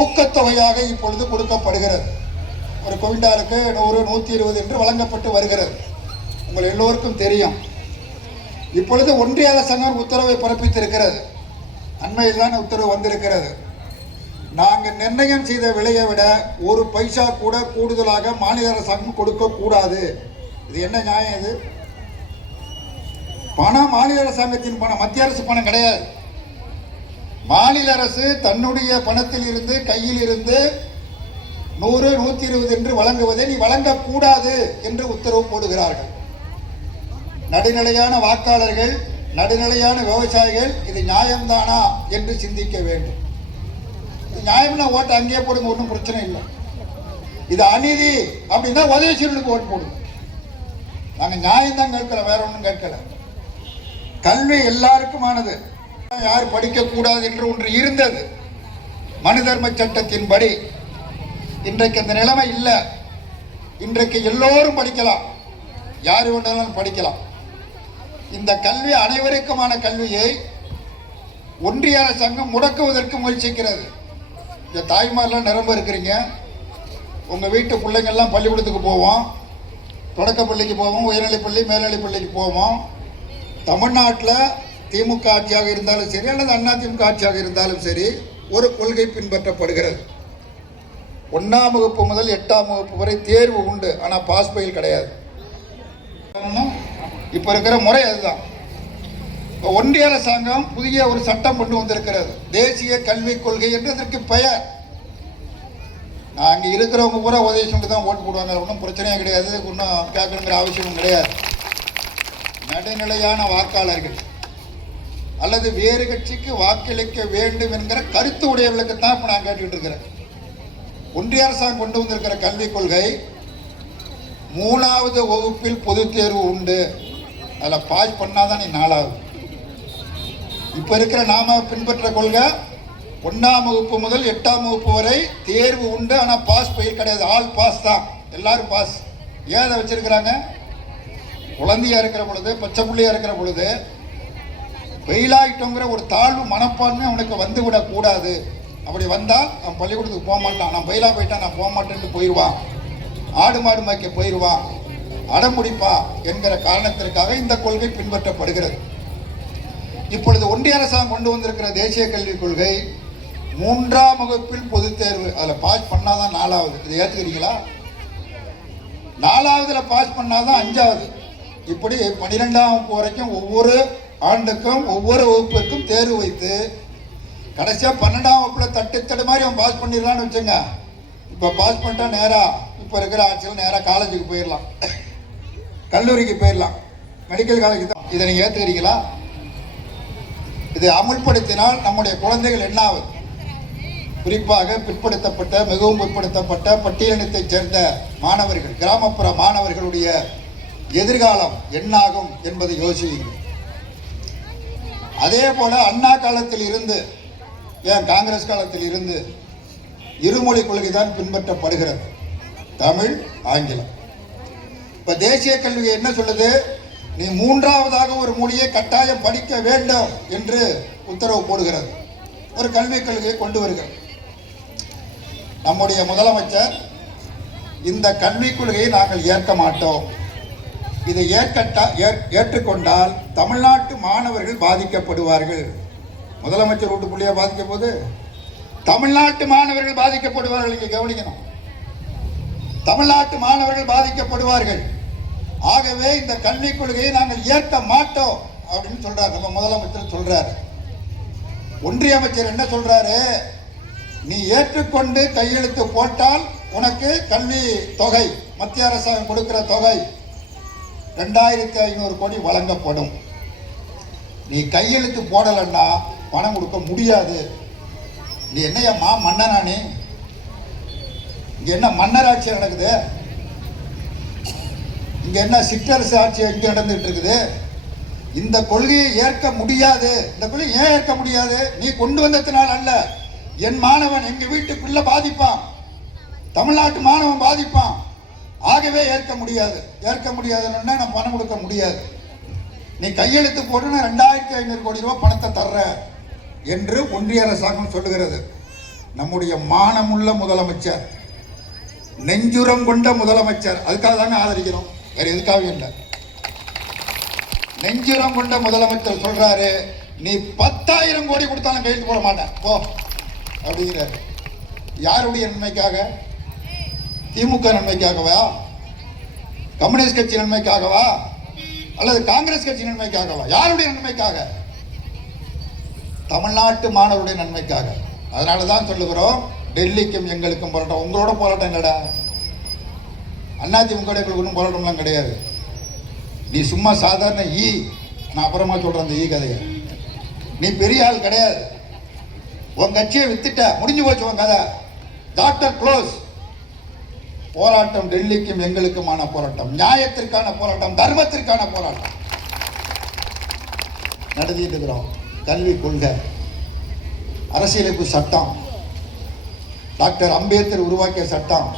ஊக்கத்தொகையாக இப்பொழுது கொடுக்கப்படுகிறது. ஒரு குவிண்டாலுக்கு 100, 120 என்று வழங்கப்பட்டு வருகிறது. உங்கள் எல்லோருக்கும் தெரியும். இப்பொழுது ஒன்றிய அரசாங்கம் உத்தரவை பிறப்பித்திருக்கிறது. அண்மையில் தான் உத்தரவு வந்திருக்கிறது. நாங்கள் நிர்ணயம் செய்த விலையை விட 1 பைசா கூட கூடுதலாக மாநில அரசாங்கம் கொடுக்கக்கூடாது. இது என்ன நியாயம்? இது பணம் மாநில அரசாங்கத்தின் பணம், மத்திய அரசு பணம் கிடையாது. மாநில அரசு தன்னுடைய பணத்தில் இருந்து கையில் இருந்து 100, 120 என்று வழங்குவதை நீ வழங்கக்கூடாது என்று உத்தரவு போடுகிறார்கள். நடுநிலையான வாக்காளர்கள், நடுநிலையான விவசாயிகள் இது நியாயம்தானா என்று சிந்திக்க வேண்டும். நியாயம்னா ஓட்டு அங்கேயே போடுங்க, ஒன்றும் பிரச்சனை இல்லை. இது அநீதி அப்படின்னா உதயசூரனுக்கு ஓட்டு போடுங்க. நாங்கள் நியாயம்தான் கேட்கிறோம், வேற ஒன்றும் கேட்கல. கல்வி எல்லாருக்குமானது. யார் படிக்கக்கூடாது என்று ஒன்று இருந்தது மனு தர்ம சட்டத்தின்படி. இன்றைக்கு அந்த நிலைமை இல்லை. இன்றைக்கு எல்லோரும் படிக்கலாம், யார் வேண்டாலும் படிக்கலாம். இந்த கல்வி அனைவருக்குமான கல்வியை ஒன்றிய அரசாங்கம் முடக்குவதற்கு முயற்சிக்கிறது. இந்த தாய்மாரெலாம் நிரம்ப இருக்கிறீங்க. உங்கள் வீட்டு பிள்ளைங்கள்லாம் பள்ளிக்கூடத்துக்கு போவோம், தொடக்க பள்ளிக்கு போவோம், உயர்நிலைப்பள்ளி, மேல்நிலைப்பள்ளிக்கு போவோம். தமிழ்நாட்டில் திமுக ஆட்சியாக இருந்தாலும் சரி அல்லது அதிமுக ஆட்சியாக இருந்தாலும் சரி ஒரு கொள்கை பின்பற்றப்படுகிறது. 1ஆம் வகுப்பு முதல் 8ஆம் வகுப்பு வரை தேர்வு உண்டு, ஆனால் பாஸ் ஃபெயில் கிடையாது. இப்போ இருக்கிற முறை அதுதான். ஒன்றிய அரசாங்கம் புதிய ஒரு சட்டம் கொண்டு வந்திருக்கிறது, தேசிய கல்விக் கொள்கை என்று அதற்கு பெயர். நான் அங்கே இருக்கிறவங்க பூரா உதவி செஞ்சு தான் ஓட்டு போடுவாங்க, ஒன்றும் பிரச்சனையே கிடையாது, ஒன்றும் கேட்கணுங்கிற அவசியமும் கிடையாது. நடுநிலையான வாக்காளர்கள் அல்லது வேறு கட்சிக்கு வாக்களிக்க வேண்டும் என்கிற கருத்து உடையவர்களுக்கு தான் இப்போ நான் கேட்டுக்கிட்டு இருக்கிறேன். ஒன்றிய அரசாங்கம் கொண்டு வந்திருக்கிற கல்விக் கொள்கை 3வது வகுப்பில் பொதுத் தேர்வு உண்டு, அதில் பாஸ் பண்ணாதான் நீ 4வது. இப்போ இருக்கிற நாம பின்பற்ற கொள்கை 1ஆம் வகுப்பு முதல் 8ஆம் வகுப்பு வரை தேர்வு உண்டு, ஆனால் பாஸ் பயிர் கிடையாது, ஆல் பாஸ் தான், எல்லாரும் பாஸ். ஏன் அதை வச்சிருக்கிறாங்க? குழந்தையா இருக்கிற பொழுது, பச்சை பிள்ளையா இருக்கிற பொழுது வெயிலாயிட்டோங்கிற ஒரு தாழ்வு மனப்பான்மை அவனுக்கு வந்து விடக்கூடாது. அப்படி வந்தால் அவன் பள்ளிக்கூடத்துக்கு போக மாட்டான், நான் வெயிலா போயிட்டான் நான் போக மாட்டேன்ட்டு போயிடுவான், ஆடு மாடு மாய்க்க போயிடுவான், அடம்பிடிப்பா என்கிற காரணத்திற்காக இந்த கொள்கை பின்பற்றப்படுகிறது. இப்பொழுது ஒன்றிய அரசாங்கம் கொண்டு வந்திருக்கிற தேசிய கல்விக் கொள்கை 3ஆம் வகுப்பில் பொதுத் தேர்வு, அதில் பாஸ் பண்ணாதான் 4வது. இதை ஏற்றுக்கிறீங்களா? 4வதுல பாஸ் பண்ணாதான் 5வது. இப்படி 12ஆம் வகுப்பு வரைக்கும் ஒவ்வொரு ஆண்டுக்கும் ஒவ்வொரு வகுப்பிற்கும் தேர்வு வைத்து கடைசியாக 12ஆம் வகுப்பில் தட்டு மாதிரி அவன் பாஸ் பண்ணிடலான்னு வச்சுங்க. இப்போ பாஸ் பண்ணிட்டா நேராக இப்போ இருக்கிற ஆட்சியில் நேராக காலேஜுக்கு போயிடலாம், கல்லூரிக்கு போயிடலாம், மெடிக்கல் காலேஜ் தான். இதை நீங்கள் ஏற்றுக்கிறீங்களா? இதை அமுல்படுத்தினால் நம்முடைய குழந்தைகள் என்ன ஆகுது? குறிப்பாக பிற்படுத்தப்பட்ட, மிகவும் பிற்படுத்தப்பட்ட பட்டியலினத்தைச் சேர்ந்த மாணவர்கள், கிராமப்புற மாணவர்களுடைய எதிர்காலம் என்னாகும் என்பதை யோசியுங்கள். அதே போல அண்ணா காலத்தில் இருந்து, ஏன் காங்கிரஸ் காலத்தில் இருந்து இருமொழி கொள்கை தான் பின்பற்றப்படுகிறது, தமிழ் ஆங்கிலம். இப்ப தேசிய கல்வி என்ன சொல்லுது? நீ 3ஆவதாக ஒரு மொழியை கட்டாயம் படிக்க வேண்டும் என்று உத்தரவு போடுகிறது, ஒரு கல்விக் கொள்கையை கொண்டு வருகிறது. நம்முடைய முதலமைச்சர் இந்த கல்விக் கொள்கையை நாங்கள் ஏற்க மாட்டோம், இதை ஏற்றுக்கொண்டால் தமிழ்நாட்டு மாணவர்கள் பாதிக்கப்படுவார்கள். முதலமைச்சர் வீட்டு பிள்ளையா பாதிக்க போது தமிழ்நாட்டு மாணவர்கள் பாதிக்கப்படுவார்கள். இங்கே கவனிக்கணும், தமிழ்நாட்டு மாணவர்கள் பாதிக்கப்படுவார்கள். ஆகவே இந்த கல்விக் கொள்கையை நாங்கள் ஏற்க மாட்டோம் அப்படின்னு சொல்றாரு நம்ம முதலமைச்சர் சொல்றாரு. ஒன்றிய அமைச்சர் என்ன சொல்றாரு? நீ ஏற்றுக்கொண்டு கையெழுத்து போட்டால் உனக்கு கல்வி தொகை, மத்திய அரசாங்கம் கொடுக்கிற தொகை 2500 கோடி வழங்கப்படும். நீ கையெழுத்து போடலன்னா பணம் கொடுக்க முடியாது. நீ என்னையம்மா மன்னனா? நீ இங்க என்ன மன்னராட்சி நடக்குது? இங்க என்ன சிற்றரசு ஆட்சி இங்க நடந்துட்டு இருக்குது? இந்த கொள்கையை ஏற்க முடியாது. இந்த கொள்கையை ஏன் ஏற்க முடியாது? நீ கொண்டு வந்ததுனால அல்ல, என் மாணவன் எங்க வீட்டு பிள்ளை பாதிப்பான், தமிழ்நாட்டு மாணவன் பாதிப்பான், ஆகவே ஏற்க முடியாது. ஏற்க முடியாதுன்னா நான் பணம் கொடுக்க முடியாது. நீ கையெழுத்து போட்டு நான் 2500 கோடி ரூபாய் பணத்தை தர்ற என்று ஒன்றிய அரசாங்கம் சொல்லுகிறது. நம்முடைய மானமுள்ள முதலமைச்சர், நெஞ்சுரம் கொண்ட முதலமைச்சர், அதுக்காக தாங்க ஆதரிக்கிறோம், வேற எதுக்காக இல்லை. நெஞ்சுரம் கொண்ட முதலமைச்சர் சொல்றாரு, நீ 10,000 கோடி கொடுத்தாலும் கையெழுத்து போட மாட்டேன் போ அப்படிங்கிறாரு. யாருடைய நன்மைக்காக? திமுக நன்மைக்காகவா? கம்யூனிஸ்ட் கட்சி நன்மைக்காகவா? அல்லது காங்கிரஸ் கட்சி நன்மைக்காகவா? யாருடைய நன்மைக்காக? தமிழ்நாட்டு மாணவருடைய நன்மைக்காக. அதனாலதான் சொல்லுகிறோம், டெல்லிக்கும் எங்களுக்கும் போராட்டம். உங்களோட போராட்டம் இல்லடா, அதிமுக ஒன்றும் போராட்டம்லாம் கிடையாது. நீ சும்மா சாதாரண நான் அப்புறமா சொல்றேன் அந்த கதையை. நீ பெரிய ஆள் கிடையாது, உன் கட்சியை வித்துட்ட, முடிஞ்சு போச்சு உன் கதை, டாக்டர் க்ளோஸ். போராட்டம் டெல்லிக்கும் எங்களுக்குமான போராட்டம், நியாயத்திற்கான போராட்டம், தர்மத்திற்கான போராட்டம் நடத்திட்டு இருக்கிறோம். கல்வி கொள்கை, அரசியலமைப்பு சட்டம், டாக்டர் அம்பேத்கர் உருவாக்கிய சட்டம்,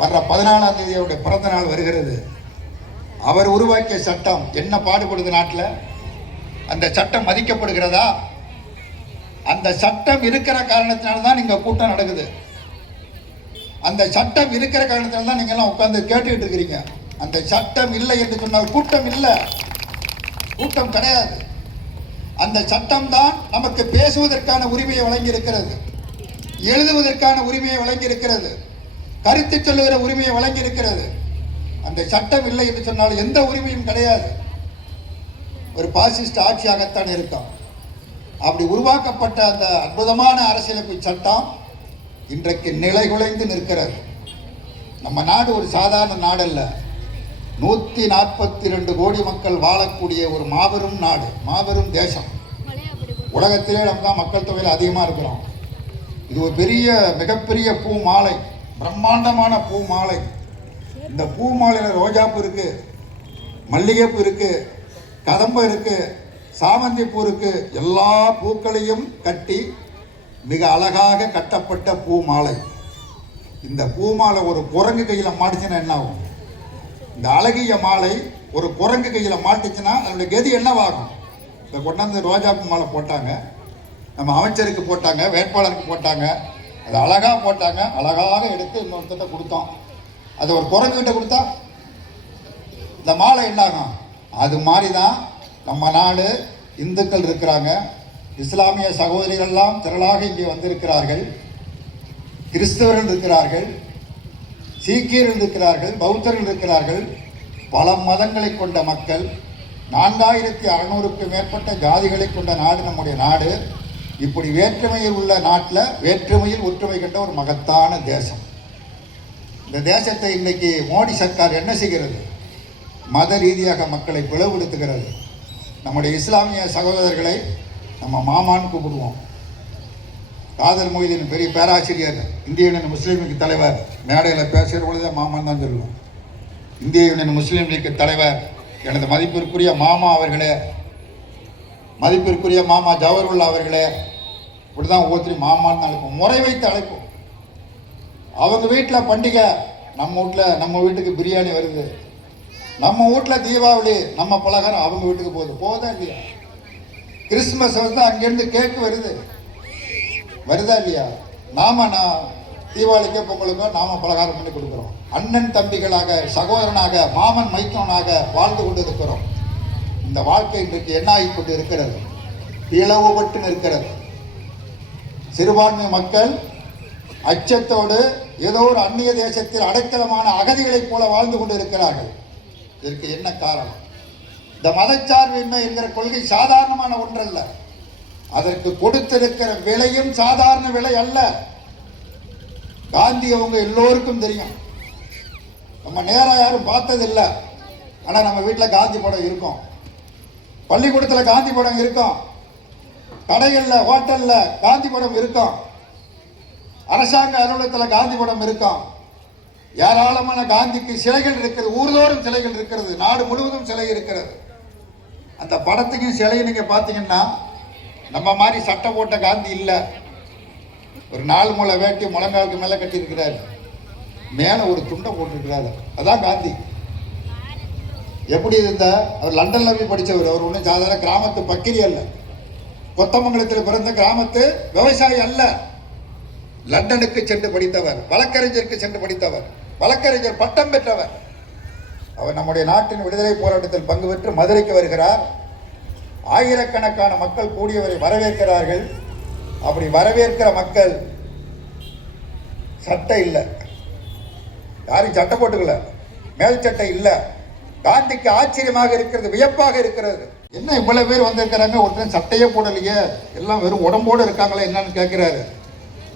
வர்ற 14ஆம் தேதி அவருடைய பிறந்த நாள் வருகிறது. அவர் உருவாக்கிய சட்டம் என்ன பாடுபடுது நாட்டில்? அந்த சட்டம் மதிக்கப்படுகிறதா? அந்த சட்டம் இருக்கிற காரணத்தினால்தான் இங்க கூட்டம் நடக்குது. அந்த சட்டம் இருக்கிற காரணத்தினால்தான் நீங்க எல்லாம் உட்கார்ந்து கேட்டுக்கிட்டு இருக்கிறீங்க. அந்த சட்டம் இல்லை என்று சொன்னால் கூட்டம் இல்லை, கூட்டம் கிடையாது. அந்த சட்டம் தான் நமக்கு பேசுவதற்கான உரிமையை வழங்கி இருக்கிறது, எழுதுவதற்கான உரிமையை வழங்கி இருக்கிறது, கருத்து சொல்லுகிற உரிமையை வழங்கி இருக்கிறது. அந்த சட்டம் இல்லை என்று சொன்னால் எந்த உரிமையும் கிடையாது. ஒரு பாசிஸ்ட் ஆட்சியாகத்தான் இருக்கும். அப்படி உருவாக்கப்பட்ட அந்த அற்புதமான அரசியலமைப்பு சட்டம் இன்றைக்கு நிலைகுலைந்து நிற்கிறது. நம்ம நாடு ஒரு சாதாரண நாடல்ல, 142 கோடி மக்கள் வாழக்கூடிய ஒரு மாபெரும் நாடு, மாபெரும் தேசம். உலகத்திலே நம்ம தான் மக்கள் தொகையில் அதிகமாக இருக்கிறோம். இது ஒரு மிகப்பெரிய பூ மாலை, பிரம்மாண்டமான பூ மாலை. இந்த பூ மாலையில் ரோஜாப்பூ இருக்கு, மல்லிகைப்பூ இருக்கு, கதம்பம் இருக்கு, சாமந்தி பூ இருக்கு. எல்லா பூக்களையும் கட்டி மிக அழகாக கட்டப்பட்ட பூ மாலை. இந்த பூ மாலை ஒரு குரங்கு கையில் மாட்டுச்சுன்னா என்ன ஆகும்? இந்த அழகிய மாலை ஒரு குரங்கு கையில் மாட்டுச்சுன்னா அதனுடைய கதி என்னவாகும்? இந்த கொண்டாந்து ரோஜாப்பூ மாலை போட்டாங்க, நம்ம அமைச்சருக்கு போட்டாங்க, வேட்பாளருக்கு போட்டாங்க, அது அழகாக போட்டாங்க, அழகாக எடுத்து இன்னொருத்த கொடுத்தோம். அது ஒரு குரங்குகிட்ட கொடுத்தா இந்த மாலை என்னாகும்? அது மாதிரி தான் நம்ம நாடு. இந்துக்கள் இருக்கிறாங்க, இஸ்லாமிய சகோதரிகள்லாம் திரளாக இங்கே வந்திருக்கிறார்கள், கிறிஸ்தவர்கள் இருக்கிறார்கள், சீக்கியர்கள் இருக்கிறார்கள், பௌத்தர்கள் இருக்கிறார்கள், பல மதங்களை கொண்ட மக்கள், 4600க்கும் மேற்பட்ட ஜாதிகளை கொண்ட நாடு நம்முடைய நாடு. இப்படி வேற்றுமையில் உள்ள நாட்டில் வேற்றுமையில் ஒற்றுமை கண்ட ஒரு மகத்தான தேசம். இந்த தேசத்தை இன்னைக்கு மோடி சர்க்கார் என்ன செய்கிறது? மத ரீதியாக மக்களை பிளவுபடுத்துகிறது. நம்முடைய இஸ்லாமிய சகோதரர்களை நம்ம மாமான்னு கூப்பிடுவோம். காதர் மொய்தீன் பெரிய பேராசிரியர், இந்திய யூனியன் முஸ்லீம் லீக் தலைவர், மேடையில் பேசுகிற பொழுது மாமான்னு தான் சொல்லுவோம். இந்திய யூனியன் முஸ்லீம் லீக் தலைவர் எனது மதிப்பிற்குரிய மாமா அவர்களே, மதிப்பிற்குரிய மாமா ஜவஹர்லால் அவர்களே, இப்படி தான் ஒவ்வொருத்தரையும் மாமான்னு அழைப்போம், முறை வைத்து அழைப்போம். அவங்க வீட்டில் பண்டிகை, நம்ம வீட்டுக்கு பிரியாணி வருது, நம்ம வீட்டில் தீபாவளி, நம்ம பலகாரம் அவங்க வீட்டுக்கு போகுதா இல்லையா? கிறிஸ்துமஸ் வந்து அங்கேருந்து கேக்கு வருதா இல்லையா? நான் தீபாவளிக்கோ பொங்கலுக்கோ நாம பலகாரம் பண்ணி கொடுக்குறோம். அண்ணன் தம்பிகளாக, சகோதரனாக, மாமன் மைத்தனாக வாழ்ந்து கொண்டு இருக்கிறோம். இந்த வாழ்க்கை இன்றைக்கு என்ன ஆகி கொண்டு இருக்கிறது? பிளவுபட்டு நிற்கிறது. சிறுபான்மை மக்கள் அச்சத்தோடு ஏதோ ஒரு அந்நிய தேசத்தில் அடைக்கலமான அகதிகளைப் போல வாழ்ந்து கொண்டு இருக்கிறார்கள். இதற்கு என்ன காரணம்? இந்த மதச்சார்பின்மை என்கிற கொள்கை சாதாரணமான ஒன்றல்ல. அதற்கு கொடுத்திருக்கிற விலையும் சாதாரண விலை அல்ல. காந்தி அவங்க எல்லோருக்கும் தெரியும். நம்ம நேரா யாரும் பார்த்ததில்லை. ஆனால் நம்ம வீட்டில் காந்தி படம் இருக்கும், பள்ளிக்கூடத்தில் காந்தி படம் இருக்கும், கடைகளில் ஹோட்டலில் காந்தி படம் இருக்கும், அரசாங்க அலுவலகத்தில் காந்தி படம் இருக்கும். ஏராளமான காந்திக்கு சிலைகள் இருக்கிறது, ஊர்தோறும் சிலைகள் இருக்கிறது, நாடு முழுவதும் சிலை இருக்கிறது. அந்த படத்துக்கும் சிலையை நீங்கள் பார்த்தீங்கன்னா நம்ம மாதிரி சட்டை போட்ட காந்தி இல்லை. ஒரு 4 முளை வேட்டி முழங்காலுக்கு மேலே கட்டியிருக்கிறாரு, மேலே ஒரு துண்டை போட்டிருக்கிறாரு, அதான் காந்தி. எப்படி இருந்தா? அவர் லண்டன்ல போய் படித்தவர். அவர் ஒன்றும் சாதாரண கிராமத்து பக்கிரி அல்ல, கொத்தமங்கலத்தில் பிறந்த கிராமத்து விவசாயி அல்ல. லண்டனுக்கு சென்று படித்தவர், வழக்கறிஞருக்கு சென்று படித்தவர், வழக்கறிஞர் பட்டம் பெற்றவர். அவர் நம்முடைய நாட்டின் விடுதலை போராட்டத்தில் பங்கு பெற்று மதுரைக்கு வருகிறார். ஆயிரக்கணக்கான மக்கள் கூடியவரை வரவேற்கிறார்கள். அப்படி வரவேற்கிற மக்கள் சட்டை இல்லை, யாரும் சட்டை போட்டுக்கல, மேல் சட்டை இல்லை. காந்திக்கு ஆச்சரியமாக இருக்கிறது, வியப்பாக இருக்கிறது. என்ன இவ்வளவு பேர் வந்திருக்கிறாங்க, ஒருத்தன் சட்டையே போடலையே, எல்லாம் வெறும் உடம்போடு இருக்காங்களே என்னன்னு கேட்கிறாரு.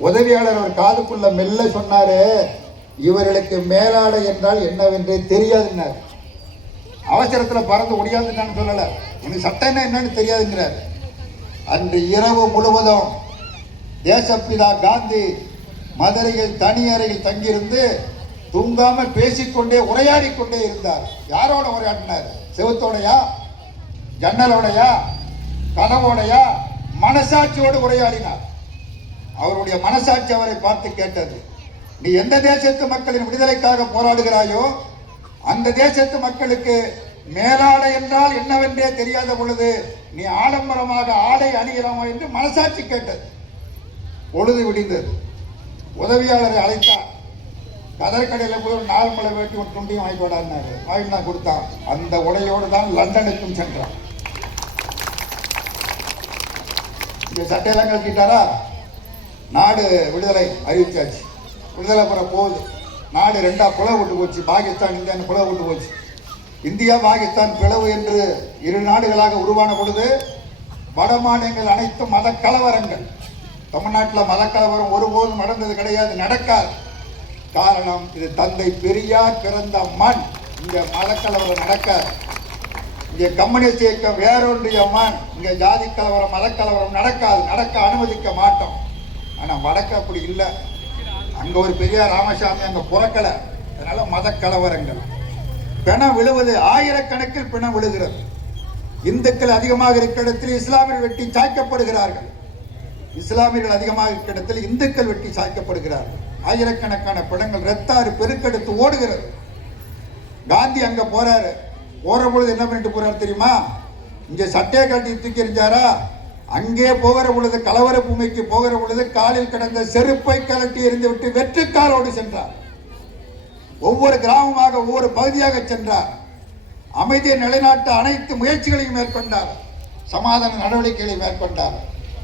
உதவியாளர் அவர் காதுக்குள்ள மெல்ல சொன்னாரு, இவர்களுக்கு மேலாடை என்றால் என்னவென்றே தெரியாதுன்னார். அவசரத்தில் பறந்து ஒடியாதுன்னு சொல்லலை, உனக்கு சட்டைன்னா என்னன்னு தெரியாதுங்கிறார். அன்று இரவு முழுவதும் தேசப்பிதா காந்தி மதுரையில் தனி அறையில் தங்கியிருந்து தூங்காம பேசிக்கொண்டே உரையாடி கொண்டே இருந்தார். யாரோட உரையாடினார்? செவத்தோடையா, ஜன்னலோடையா, கனவோடையா? மனசாட்சியோடு உரையாடினார். அவருடைய மனசாட்சி அவரை பார்த்து கேட்டது, நீ எந்த தேசத்து மக்களின் விடுதலைக்காக போராடுகிறாயோ அந்த தேசத்து மக்களுக்கு மேலாடை என்றால் என்னவென்றே தெரியாத பொழுது நீ ஆடம்பரமாக ஆடை அணியலாமா என்று மனசாட்சி கேட்டது. பொழுது விடிந்தது. உதவியாளரை அழைத்தார். கதற்கடையில் போய் ஒரு 4 முளை வேட்டி ஒரு துண்டியும் வாங்கி போடாருனாரு. வாங்கி தான் கொடுத்தான். அந்த உடையோடு தான் லண்டனுக்கும் சென்றான். இந்த சட்டையெல்லாம் கழட்டிட்டாரா? நாடு விடுதலை அறிவிச்சாச்சு. விடுதலை பெற போகுது. நாடு 2ஆ புலவு விட்டு போச்சு. பாகிஸ்தான், இந்தியா புலவு விட்டு போச்சு. இந்தியா பாகிஸ்தான் பிளவு என்று இரு நாடுகளாக உருவான பொழுது வட மாநிலங்கள் அனைத்து மத கலவரங்கள். தமிழ்நாட்டில் மத கலவரம் ஒருபோதும் நடந்தது கிடையாது, நடக்காது. காரணம், இது தந்தை பெரியார் பிறந்த மண். இங்கே மத கலவரம் நடக்காது. இங்கே கம்யூனிஸ்ட் இயக்கம் வேறொன்றிய மண். இங்கே ஜாதி கலவரம் மத கலவரம் நடக்காது, நடக்க அனுமதிக்க மாட்டோம். ஆனால் வடக்கு அப்படி இல்லை. அங்கே ஒரு பெரியார் ராமசாமி அங்கே பிறக்கலை. அதனால மத கலவரங்கள், பிணம் விழுவது ஆயிரக்கணக்கில் பிணம் விழுகிறது. இந்துக்கள் அதிகமாக இருக்கிற இடத்தில் இஸ்லாமியர்கள் வெட்டி சாய்க்கப்படுகிறார்கள். இஸ்லாமியர்கள் அதிகமாக இருக்கிற இடத்தில் இந்துக்கள் வெட்டி சாய்க்கப்படுகிறார்கள். ஆயிரக்கணக்கான பிணங்கள் ரத்தாறு பெருக்கெடுத்து ஓடுகிறது. காந்தி அங்க போறாரு. போற பொழுது என்ன பண்ணிட்டு போறாரு தெரியுமா? இங்க சட்டையை கட்டி தூக்கி எறிஞ்சாரா? அங்கே போகிற பொழுது, கலவர பூமிக்கு போகிற பொழுது காலில் கிடந்த செருப்பை கலட்டி எறிந்து விட்டு வெற்றுக்காலோடு சென்றார். ஒவ்வொரு கிராமமாக ஒவ்வொரு பகுதியாக சென்றார். அமைதியை நிலைநாட்ட அனைத்து முயற்சிகளையும் மேற்கொண்டார். சமாதான நடவடிக்கைகளை மேற்கொண்டார்.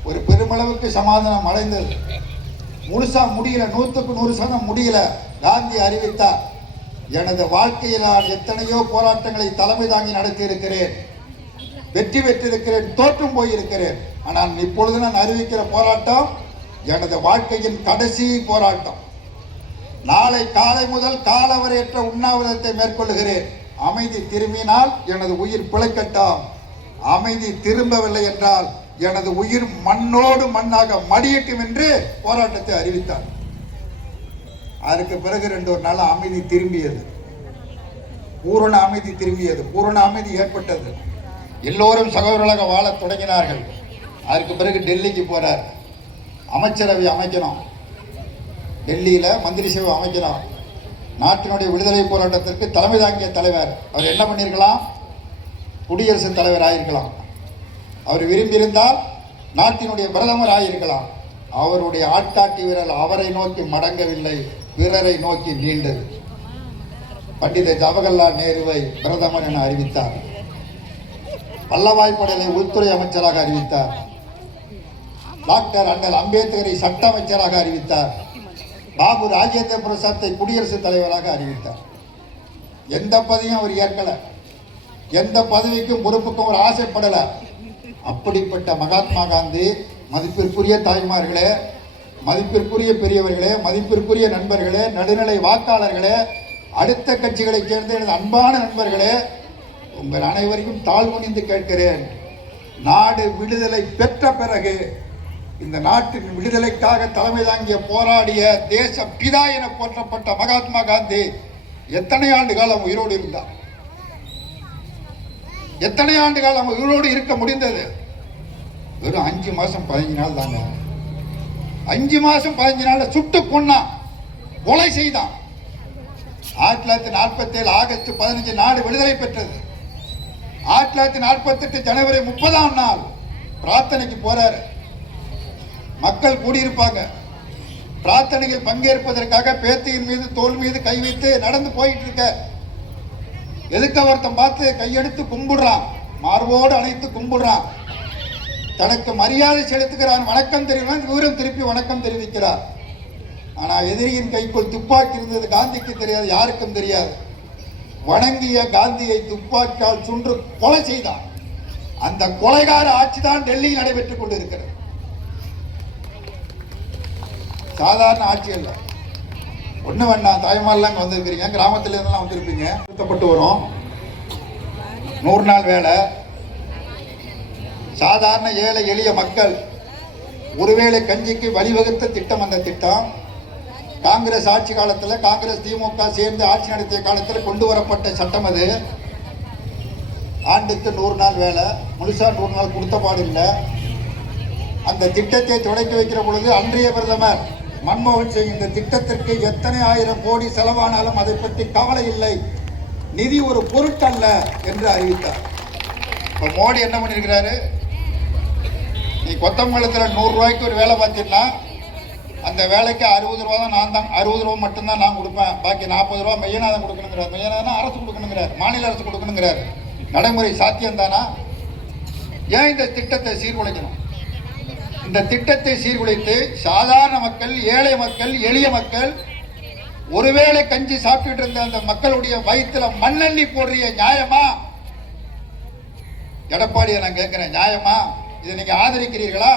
ஒரு பெருமளவுக்கு சமாதானம் அடைந்தது. முழுசா முடியல, 100% முடியல. காந்தி அறிவித்தார், எனது வாழ்க்கையில் நான் எத்தனையோ போராட்டங்களை தலைமை தாங்கி நடத்தி இருக்கிறேன், வெற்றி பெற்றிருக்கிறேன், தோற்றும் போயிருக்கிறேன். ஆனால் இப்பொழுது நான் அறிவிக்கிற போராட்டம் எனது வாழ்க்கையின் கடைசி போராட்டம். நாளை காலை முதல் காலவரையற்ற உண்ணாவிரதத்தை மேற்கொள்கிறேன். அமைதி திரும்பினால் எனது உயிர் பிழைக்கட்டும், அமைதி திரும்பவில்லை என்றால் எனது உயிர் மண்ணோடு மண்ணாக மடியட்டும் என்று போராட்டத்தை அறிவித்தார். அதற்கு பிறகு 2 நாள் அமைதி திரும்பியது. பூரண அமைதி திரும்பியது. பூரண அமைதி ஏற்பட்டது. எல்லோரும் சகோதரர்களாக வாழ தொடங்கினார்கள். அதற்கு பிறகு டெல்லிக்கு போறார். அமைச்சரவை அமைக்கணும், டெல்லியில் மந்திரி சபை அமைக்கணும். நாட்டினுடைய விடுதலை போராட்டத்திற்கு தலைமை தாங்கிய தலைவர். அவர் என்ன பண்ணியிருக்கலாம்? குடியரசுத் தலைவர் ஆகியிருக்கலாம். அவர் விரும்பியிருந்தால் நாட்டினுடைய பிரதமர் ஆகியிருக்கலாம். அவருடைய ஆட்காட்டி விரல் அவரை நோக்கி மடங்கவில்லை, பிறரை நோக்கி நீண்டது. பண்டித ஜவஹர்லால் நேருவை பிரதமர் என அறிவித்தார். வல்லபாய் படேலை உள்துறை அமைச்சராக அறிவித்தார். டாக்டர் அண்ணல் அம்பேத்கரை சட்ட அமைச்சராக அறிவித்தார். பாபு ராஜேந்திர பிரசாத்தை குடியரசுத் தலைவராக அறிவித்தார். எந்த பதவியும் அவர் ஏற்கல, எந்த பதவிக்கும் பொறுப்புக்கும் அவர் ஆசைப்படல. அப்படிப்பட்ட மகாத்மா காந்தி, மதிப்பிற்குரிய தாய்மார்களே, மதிப்பிற்குரிய பெரியவர்களே, மதிப்பிற்குரிய நண்பர்களே, நடுநிலை வாக்காளர்களே, அடுத்த கட்சிகளைச் சேர்ந்த எனது அன்பான நண்பர்களே, உங்கள் அனைவரையும் தாழ்வுணிந்து கேட்கிறேன். நாடு விடுதலை பெற்ற பிறகு இந்த நாட்டின் விடுதலைக்காக தலைமை தாங்கிய போராடிய தேச பிதா என போற்றப்பட்ட மகாத்மா காந்தி எத்தனை ஆண்டு காலம் உயிரோடு இருந்தார்? எத்தனை ஆண்டு காலம் உயிரோடு இருக்க முடிந்தது? வெறும் 5 மாசம் 15 நாள் தாங்க. 5 மாசம் 15 நாள்ல சுட்டு கொன்னான், கொலை செய்தான். 1947 ஆகஸ்ட் 15 நாடு விடுதலை பெற்றது. 1948 ஜனவரி 30ஆம் நாள் பிரார்த்தனைக்கு போறாரு. மக்கள் கூடியிருப்பாங்க. பிரார்த்தனையில் பங்கேற்பதற்காக பேத்தியின் மீது தோல் மீது கை வைத்து நடந்து போயிட்டு இருக்க, எதுக்க ஒருத்தன் பார்த்து கையெடுத்து கும்பிடுறான், மார்போடு அணைத்து கும்பிடுறான். தனக்கு மரியாதை செலுத்துகிறான், வணக்கம் தெரிவிக்கிறான். இவரும் திருப்பி வணக்கம் தெரிவிக்கிறார். ஆனால் எதிரியின் கைக்குள் துப்பாக்கி இருந்தது. காந்திக்கு தெரியாது, யாருக்கும் தெரியாது. வணங்கிய காந்தியை துப்பாக்கியால் சுன்று கொலை செய்தான். அந்த கொலைகார ஆட்சி தான் டெல்லியில் நடைபெற்றுக் கொண்டிருக்கிறது. சாதாரண ஆட்சி அல்ல. ஒண்ணு வேண்டாம், தாய்மாரெல்லாம் இங்கே வந்திருக்கிறீங்க, கிராமத்துல இருந்தெல்லாம் வந்திருப்பீங்க. நிறுத்தப்பட்டு வரும் 100 நாள் வேலை. சாதாரண ஏழை எளிய மக்கள் ஒருவேளை கஞ்சிக்கு வழிவகுத்த திட்டம். அந்த திட்டம் காங்கிரஸ் ஆட்சி காலத்தில், காங்கிரஸ் திமுக சேர்ந்து ஆட்சி நடத்திய காலத்தில் கொண்டு வரப்பட்ட சட்டம். அது ஆண்டுக்கு 100 நாள் வேலை. முழுசா 100 நாள் கொடுத்த பாடு இல்லை. அந்த திட்டத்தை தொடக்கி வைக்கிற பொழுது அன்றைய பிரதமர் மன்மோகன் சிங் இந்த திட்டத்திற்கு எத்தனை ஆயிரம் கோடி செலவானாலும் அதை பற்றி கவலை இல்லை, நிதி ஒரு பொருட்டல்ல என்று அறிவித்தார். இப்போ மோடி என்ன பண்ணியிருக்கிறாரு? நீ கொத்தமங்கலத்தில் 100 ரூபாய்க்கு ஒரு வேலை பார்த்தீங்கன்னா அந்த வேலைக்கு 60 ரூபா தான் நான் தான், 60 ரூபா மட்டும்தான் நான் கொடுப்பேன், பாக்கி 40 ரூபா மெய்யநாதன் கொடுக்கணுங்கிறார். மெய்யநாதன் அரசு கொடுக்கணுங்கிறார், மாநில அரசு கொடுக்கணுங்கிறார். நடைமுறை சாத்தியம் தானா? ஏன் இந்த திட்டத்தை சீர்குலைக்கணும்? இந்த திட்டத்தை சீர்குலைத்து சாதாரண மக்கள், ஏழை மக்கள், எளிய மக்கள் ஒருவேளை கஞ்சி சாப்பிட்டு இருந்த அந்த மக்களுடைய வயிற்றுல மண்ணெண்ணி போடுறிய நியாயமா? எடப்பாடியை நான் கேட்கிறேன், நியாயமா? இதை நீங்க ஆதரிக்கிறீர்களா?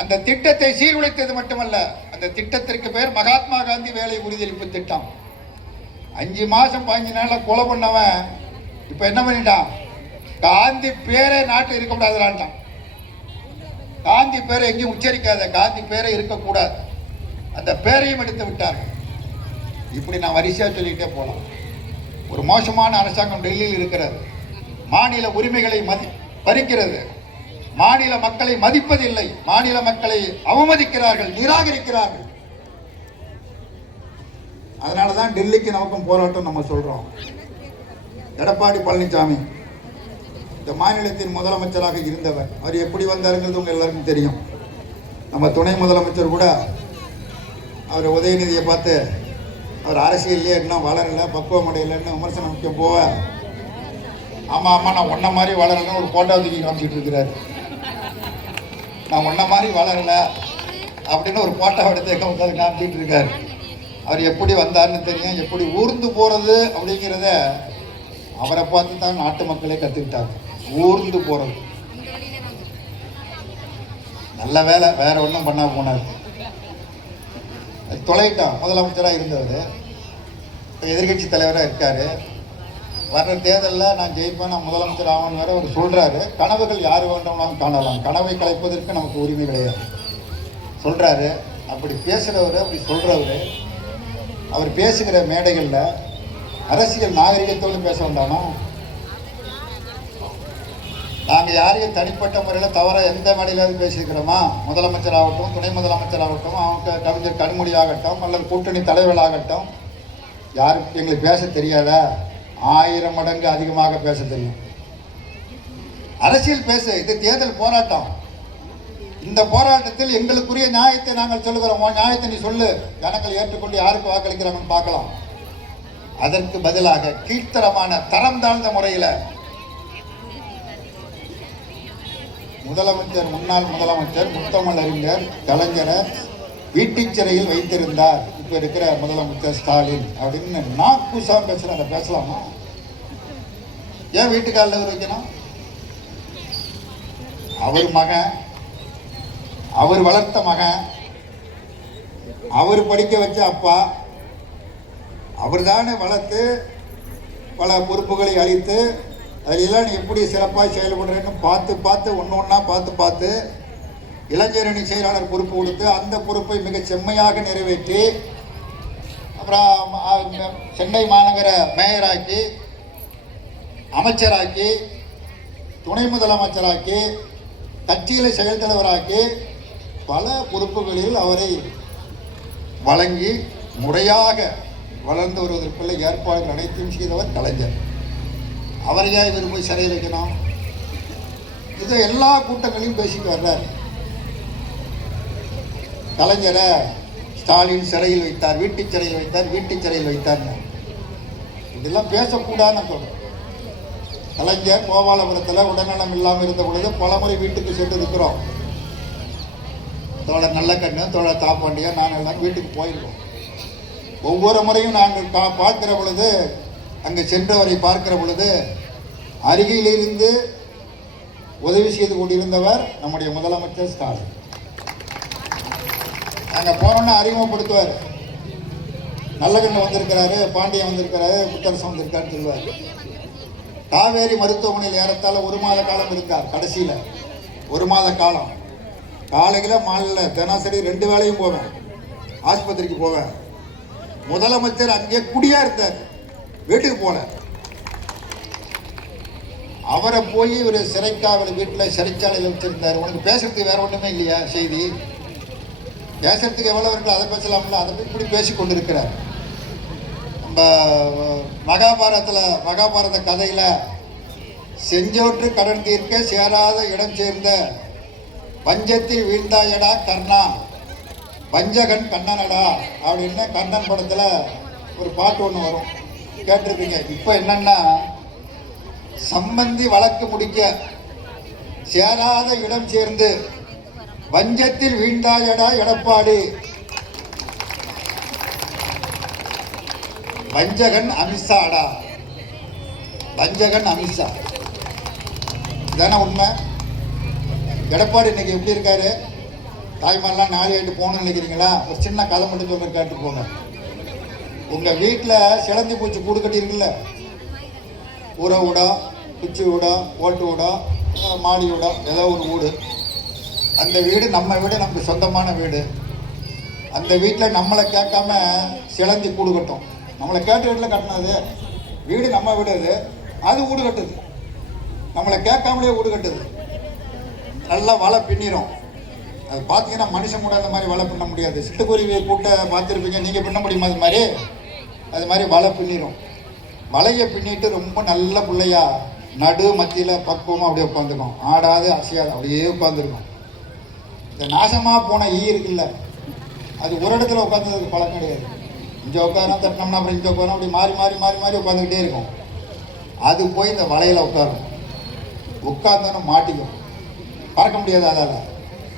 அந்த திட்டத்தை சீர்குலைத்தது மட்டுமல்ல, அந்த திட்டத்திற்கு பேர் மகாத்மா காந்தி வேலை உறுதியளிப்பு திட்டம். 5 மாசம் 15 நாள்ல கொலை பண்ணவன் இப்ப என்ன பண்ணிட்டான்? காந்தி பேரே நாட்டில் இருக்கக்கூடாதுலான்ட்டான். காந்தி பேரை எங்கேயும் உச்சரிக்காத, காந்தி பேரை இருக்கக்கூடாது, அந்த பேரையும் எடுத்து விட்டார்கள். இப்படி நான் வரிசையா சொல்லிட்டே போலாம். ஒரு மோசமான அரசாங்கம் டெல்லியில் இருக்கிறது. மாநில உரிமைகளை பறிக்கிறது, மாநில மக்களை மதிப்பதில்லை, மாநில மக்களை அவமதிக்கிறார்கள், நிராகரிக்கிறார்கள். அதனாலதான் டெல்லிக்கு நமக்கும் போராட்டம் நம்ம சொல்றோம். எடப்பாடி பழனிசாமி இந்த மாநிலத்தின் முதலமைச்சராக இருந்தவர். அவர் எப்படி வந்தாருங்கிறது உங்க எல்லாருக்கும் தெரியும். நம்ம துணை முதலமைச்சர் கூட அவர் உதயநிதியை பார்த்து அவர் அரசியல்லையே இன்னும் வளரல, பக்குவம் அடையலைன்னு விமர்சனம் வைக்க போவ, ஆமா ஆமா நான் ஒன்ன மாதிரி வளரலன்னு ஒரு போட்டோ தூக்கி காமிச்சிட்டு இருக்கிறாரு. நான் ஒன்ன மாதிரி வளரல அப்படின்னு ஒரு போட்டோ எடுத்து உட்காந்து காமிச்சிட்டு இருக்காரு. அவர் எப்படி வந்தாருன்னு தெரியும், எப்படி ஊர்ந்து போறது அப்படிங்கிறத அவரை பார்த்து தான் நாட்டு மக்களே கத்துக்கிட்டாங்க. ஊர்ந்து போறது நல்ல வேலை, வேற ஒன்றும் பண்ண போனார். தொலைட்டான். முதலமைச்சராக இருந்தவர் இப்போ எதிர்கட்சி தலைவராக இருக்காரு. வர்ற தேர்தலில் நான் ஜெயிப்பேன், நான் முதலமைச்சர் ஆகணும்னு வேற அவர் சொல்றாரு. கனவுகள் யார் வேண்டும்னாலும் காணலாம், கனவை கலைப்பதற்கு நமக்கு உரிமை கிடையாது சொல்றாரு. அப்படி பேசுறவர், அப்படி சொல்றவர், அவர் பேசுகிற மேடைகளில் அரசியல் நாகரிகத்தோடு பேச வேண்டாமா? நாங்கள் யாரையும் தனிப்பட்ட முறையில் தவிர எந்த மேடையிலாவது பேசியிருக்கிறோமா? முதலமைச்சர் ஆகட்டும், துணை முதலமைச்சர் ஆகட்டும், அவங்க கவிஞர் கனிமொழி ஆகட்டும், அல்லது கூட்டணி தலைவர்களாகட்டும், யாருக்கு எங்களுக்கு பேச தெரியாத? 1000 மடங்கு அதிகமாக பேச தெரியும். அரசியல் பேச. இது தேர்தல் போராட்டம். இந்த போராட்டத்தில் எங்களுக்குரிய நியாயத்தை நாங்கள் சொல்லுகிறோம். நியாயத்தை நீ சொல்லு, ஜனங்கள் ஏற்றுக்கொண்டு யாருக்கு வாக்களிக்கிறாங்கன்னு பார்க்கலாம். அதற்கு பதிலாக கீழ்த்தரமான தரம் தாழ்ந்த முறையில் முதலமைச்சர், முன்னாள் முதலமைச்சர் முத்தமிழ் அறிஞர் கலைஞரை வீட்டுச் சிறையில் வைத்திருந்தார் இப்ப இருக்கிற முதலமைச்சர் ஸ்டாலின் அப்படின்னு நாக்கூசா பேசுறாங்க. பேசலாமா? ஏன் வீட்டுக்காரில் வைக்கணும்? அவர் மகன், அவர் வளர்த்த மகன், அவர் படிக்க வச்ச அப்பா, அவர் தானே வளர்த்து பல பொறுப்புகளை அளித்து அதெல்லாம் நீ எப்படி சிறப்பாக செயல்படுறேன்னு பார்த்து ஒன்று ஒன்றா பார்த்து இளைஞரணி செயலாளர் பொறுப்பு கொடுத்து அந்த பொறுப்பை மிக செம்மையாக நிறைவேற்றி அப்புறம் சென்னை மாநகர மேயராக்கி, அமைச்சராக்கி, துணை முதலமைச்சராக்கி, கட்சியில் செயல் தலைவராக்கி பல பொறுப்புகளில் அவரை வழங்கி முறையாக வளர்ந்து வருவதற்குள்ள ஏற்பாடுகள் அனைத்தையும் செய்தவர் கலைஞர். அவரையா இவர் போய் சிறையில் வைக்கணும்? இதை எல்லா கூட்டங்களையும் பேசிட்டு வர்றார். கலைஞரை ஸ்டாலின் சிறையில் வைத்தார், வீட்டுச் சிறையில் வைத்தார், வீட்டுச் சிறையில் வைத்தார். இதெல்லாம் பேசக்கூடாதுன்னு சொல்றேன். கலைஞர் கோபாலபுரத்தில் உடல்நலம் இல்லாமல் இருந்த பொழுது பலமுறை வீட்டுக்கு சென்று இருக்கிறோம். தோழர் நல்லக்கண்ணு, தோழர் தாப்பாண்டியா, நான் எல்லாரும் வீட்டுக்கு போயிருக்கோம். ஒவ்வொரு முறையும் நாங்கள் பார்க்கிற பொழுது, அங்கே சென்றவரை பார்க்கிற பொழுது அருகிலிருந்து உதவி செய்து கொண்டிருந்தவர் நம்முடைய முதலமைச்சர் ஸ்டாலின். நாங்கள் போனோன்னா அறிமுகப்படுத்துவார். நல்லகண்ணு வந்திருக்கிறாரு, பாண்டியன் வந்திருக்கிறாரு, புத்தரசன் வந்திருக்காருன்னு சொல்லுவார். காவேரி மருத்துவமனையில் ஏறத்தாழ 1 மாத காலம் இருந்தார். கடைசியில் 1 மாத காலம் காலையில் மாலையில் தினசரி 2 வேளையும் போவேன், ஆஸ்பத்திரிக்கு போவேன். முதலமைச்சர் அங்கே குடியா இருந்தார், வீட்டுக்கு போல. அவரை போய் ஒரு சிறைக்காவல் வீட்டில் சிறைச்சாலையில் வச்சிருந்தார். உனக்கு பேசுறதுக்கு வேற ஒன்றுமே இல்லையா? செய்தி பேசுறதுக்கு எவ்வளோ இருக்கோ அதை பேசலாம்ல, அதை இப்படி பேசி கொண்டிருக்கிறார். நம்ம மகாபாரத கதையில் செஞ்சோற்று கடன் தீர்க்க சேராத இடம் சேர்ந்த பஞ்சத்தில் வீழ்ந்தாயடா கர்ணா, பஞ்சகன் கண்ணனடா அப்படின்னு கண்ணன் படத்தில் ஒரு பாட்டு ஒன்று வரும், கேட்டிருப்பீங்க. இப்போ என்னன்னா, சம்பந்தி வழக்கு முடிக்க சேராத இடம் சேர்ந்து வஞ்சத்தில் வீழ்ந்தாயடா எடப்பாடி, வஞ்சகன் அமித்ஷாடா, வஞ்சகன் அமித்ஷா இதானே உண்மை. எடப்பாடி இன்னைக்கு எப்படி இருக்காரு? தாய்மாரெலாம் நாலு ஆகிட்டு போகணும்னு நினைக்கிறீங்களா? ஒரு சின்ன கதை மட்டும் சொல்ல கேட்டு போங்க. உங்கள் வீட்டில் சிலந்தி பூச்சி கூடு கட்டியிருக்குல்ல, உர ஊடம், குச்சி ஊடம், ஓட்டு ஊடம், மாடி ஊடம், ஏதோ ஒரு வீடு. அந்த வீடு நம்ம வீடு, நமக்கு சொந்தமான வீடு. அந்த வீட்டில் நம்மளை கேட்காம சிலந்தி கூடு கட்டும். நம்மளை கேட்ட வீட்டில் கட்டினது வீடு, நம்ம வீடு. அது வீடு கட்டுது, நம்மளை கேட்காமலே வீடு கட்டுது. நல்லா வலை பின்னிடும். அது பார்த்தீங்கன்னா மனுஷன் கூட அந்த மாதிரி வலை பின்ன முடியாது. சிட்டுக்குருவி கூட்ட பார்த்துருப்பீங்க, நீங்கள் பின்ன முடியுமா? அது மாதிரி வலை பின்னிடும். வலையை பின்னிட்டு ரொம்ப நல்ல பிள்ளையா நடு மத்தியில் பக்குவமாக அப்படியே உட்காந்துக்கும். ஆடாது அசையாது, அப்படியே உட்காந்துருக்கும். இந்த நாசமாக போன ஈ இருக்குல்ல, அது ஒரு இடத்துல உட்காந்துறதுக்கு பழக்கம் கிடையாது. இங்கே உட்காரம் தட்டினோம்னா அப்புறம் இங்கே உட்காரம், அப்படி மாறி மாறி மாறி மாறி உட்காந்துக்கிட்டே இருக்கும். அது போய் இந்த வலையில் உட்காரும். உட்காந்தோன்னு மாட்டிக்கும், பறக்க முடியாது. அதால்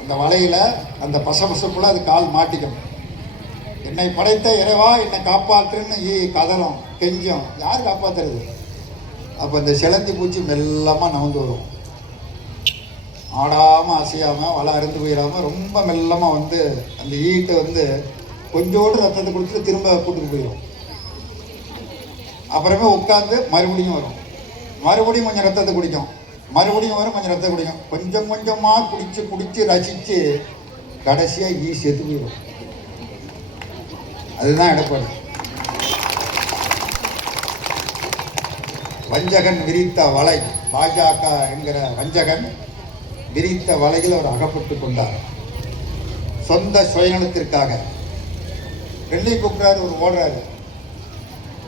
அந்த வலையில் அந்த பசப்புல அது கால் மாட்டிக்கும். என்னை படைத்த இறைவா என்னை காப்பாற்றுன்னு ஈ கதறும், கெஞ்சும். யார் காப்பாற்றுறது? அப்போ இந்த சிலந்தி பூச்சி மெல்லமாக நகர்ந்து வரும். ஆடாமல் அசையாமல் வலை அறுந்து போயிடாமல் ரொம்ப மெல்லமாக வந்து அந்த ஈட்டை வந்து கொஞ்சோடு ரத்தத்தை கொடுத்துட்டு திரும்ப கூட்டுக்கு போயிடும். அப்புறமே உட்காந்து மறுபடியும் வரும், மறுபடியும் கொஞ்சம் ரத்தத்தை குடிக்கும், மறுபடியும் வரும், கொஞ்சம் ரத்தத்தை குடிக்கும். கொஞ்சம் கொஞ்சமாக குடித்து ரசித்து கடைசியாக ஈ செத்து போயிடும். அதுதான் எடப்பாடி. வஞ்சகன் விரித்த வலை, பாஜக என்கிற வஞ்சகன் விரித்த வலையில் அவர் அகப்பட்டு கொண்டார். சொந்த சுயநலத்திற்காக டெல்லி கூப்பிட்றாரு, ஒரு ஓடுறாரு.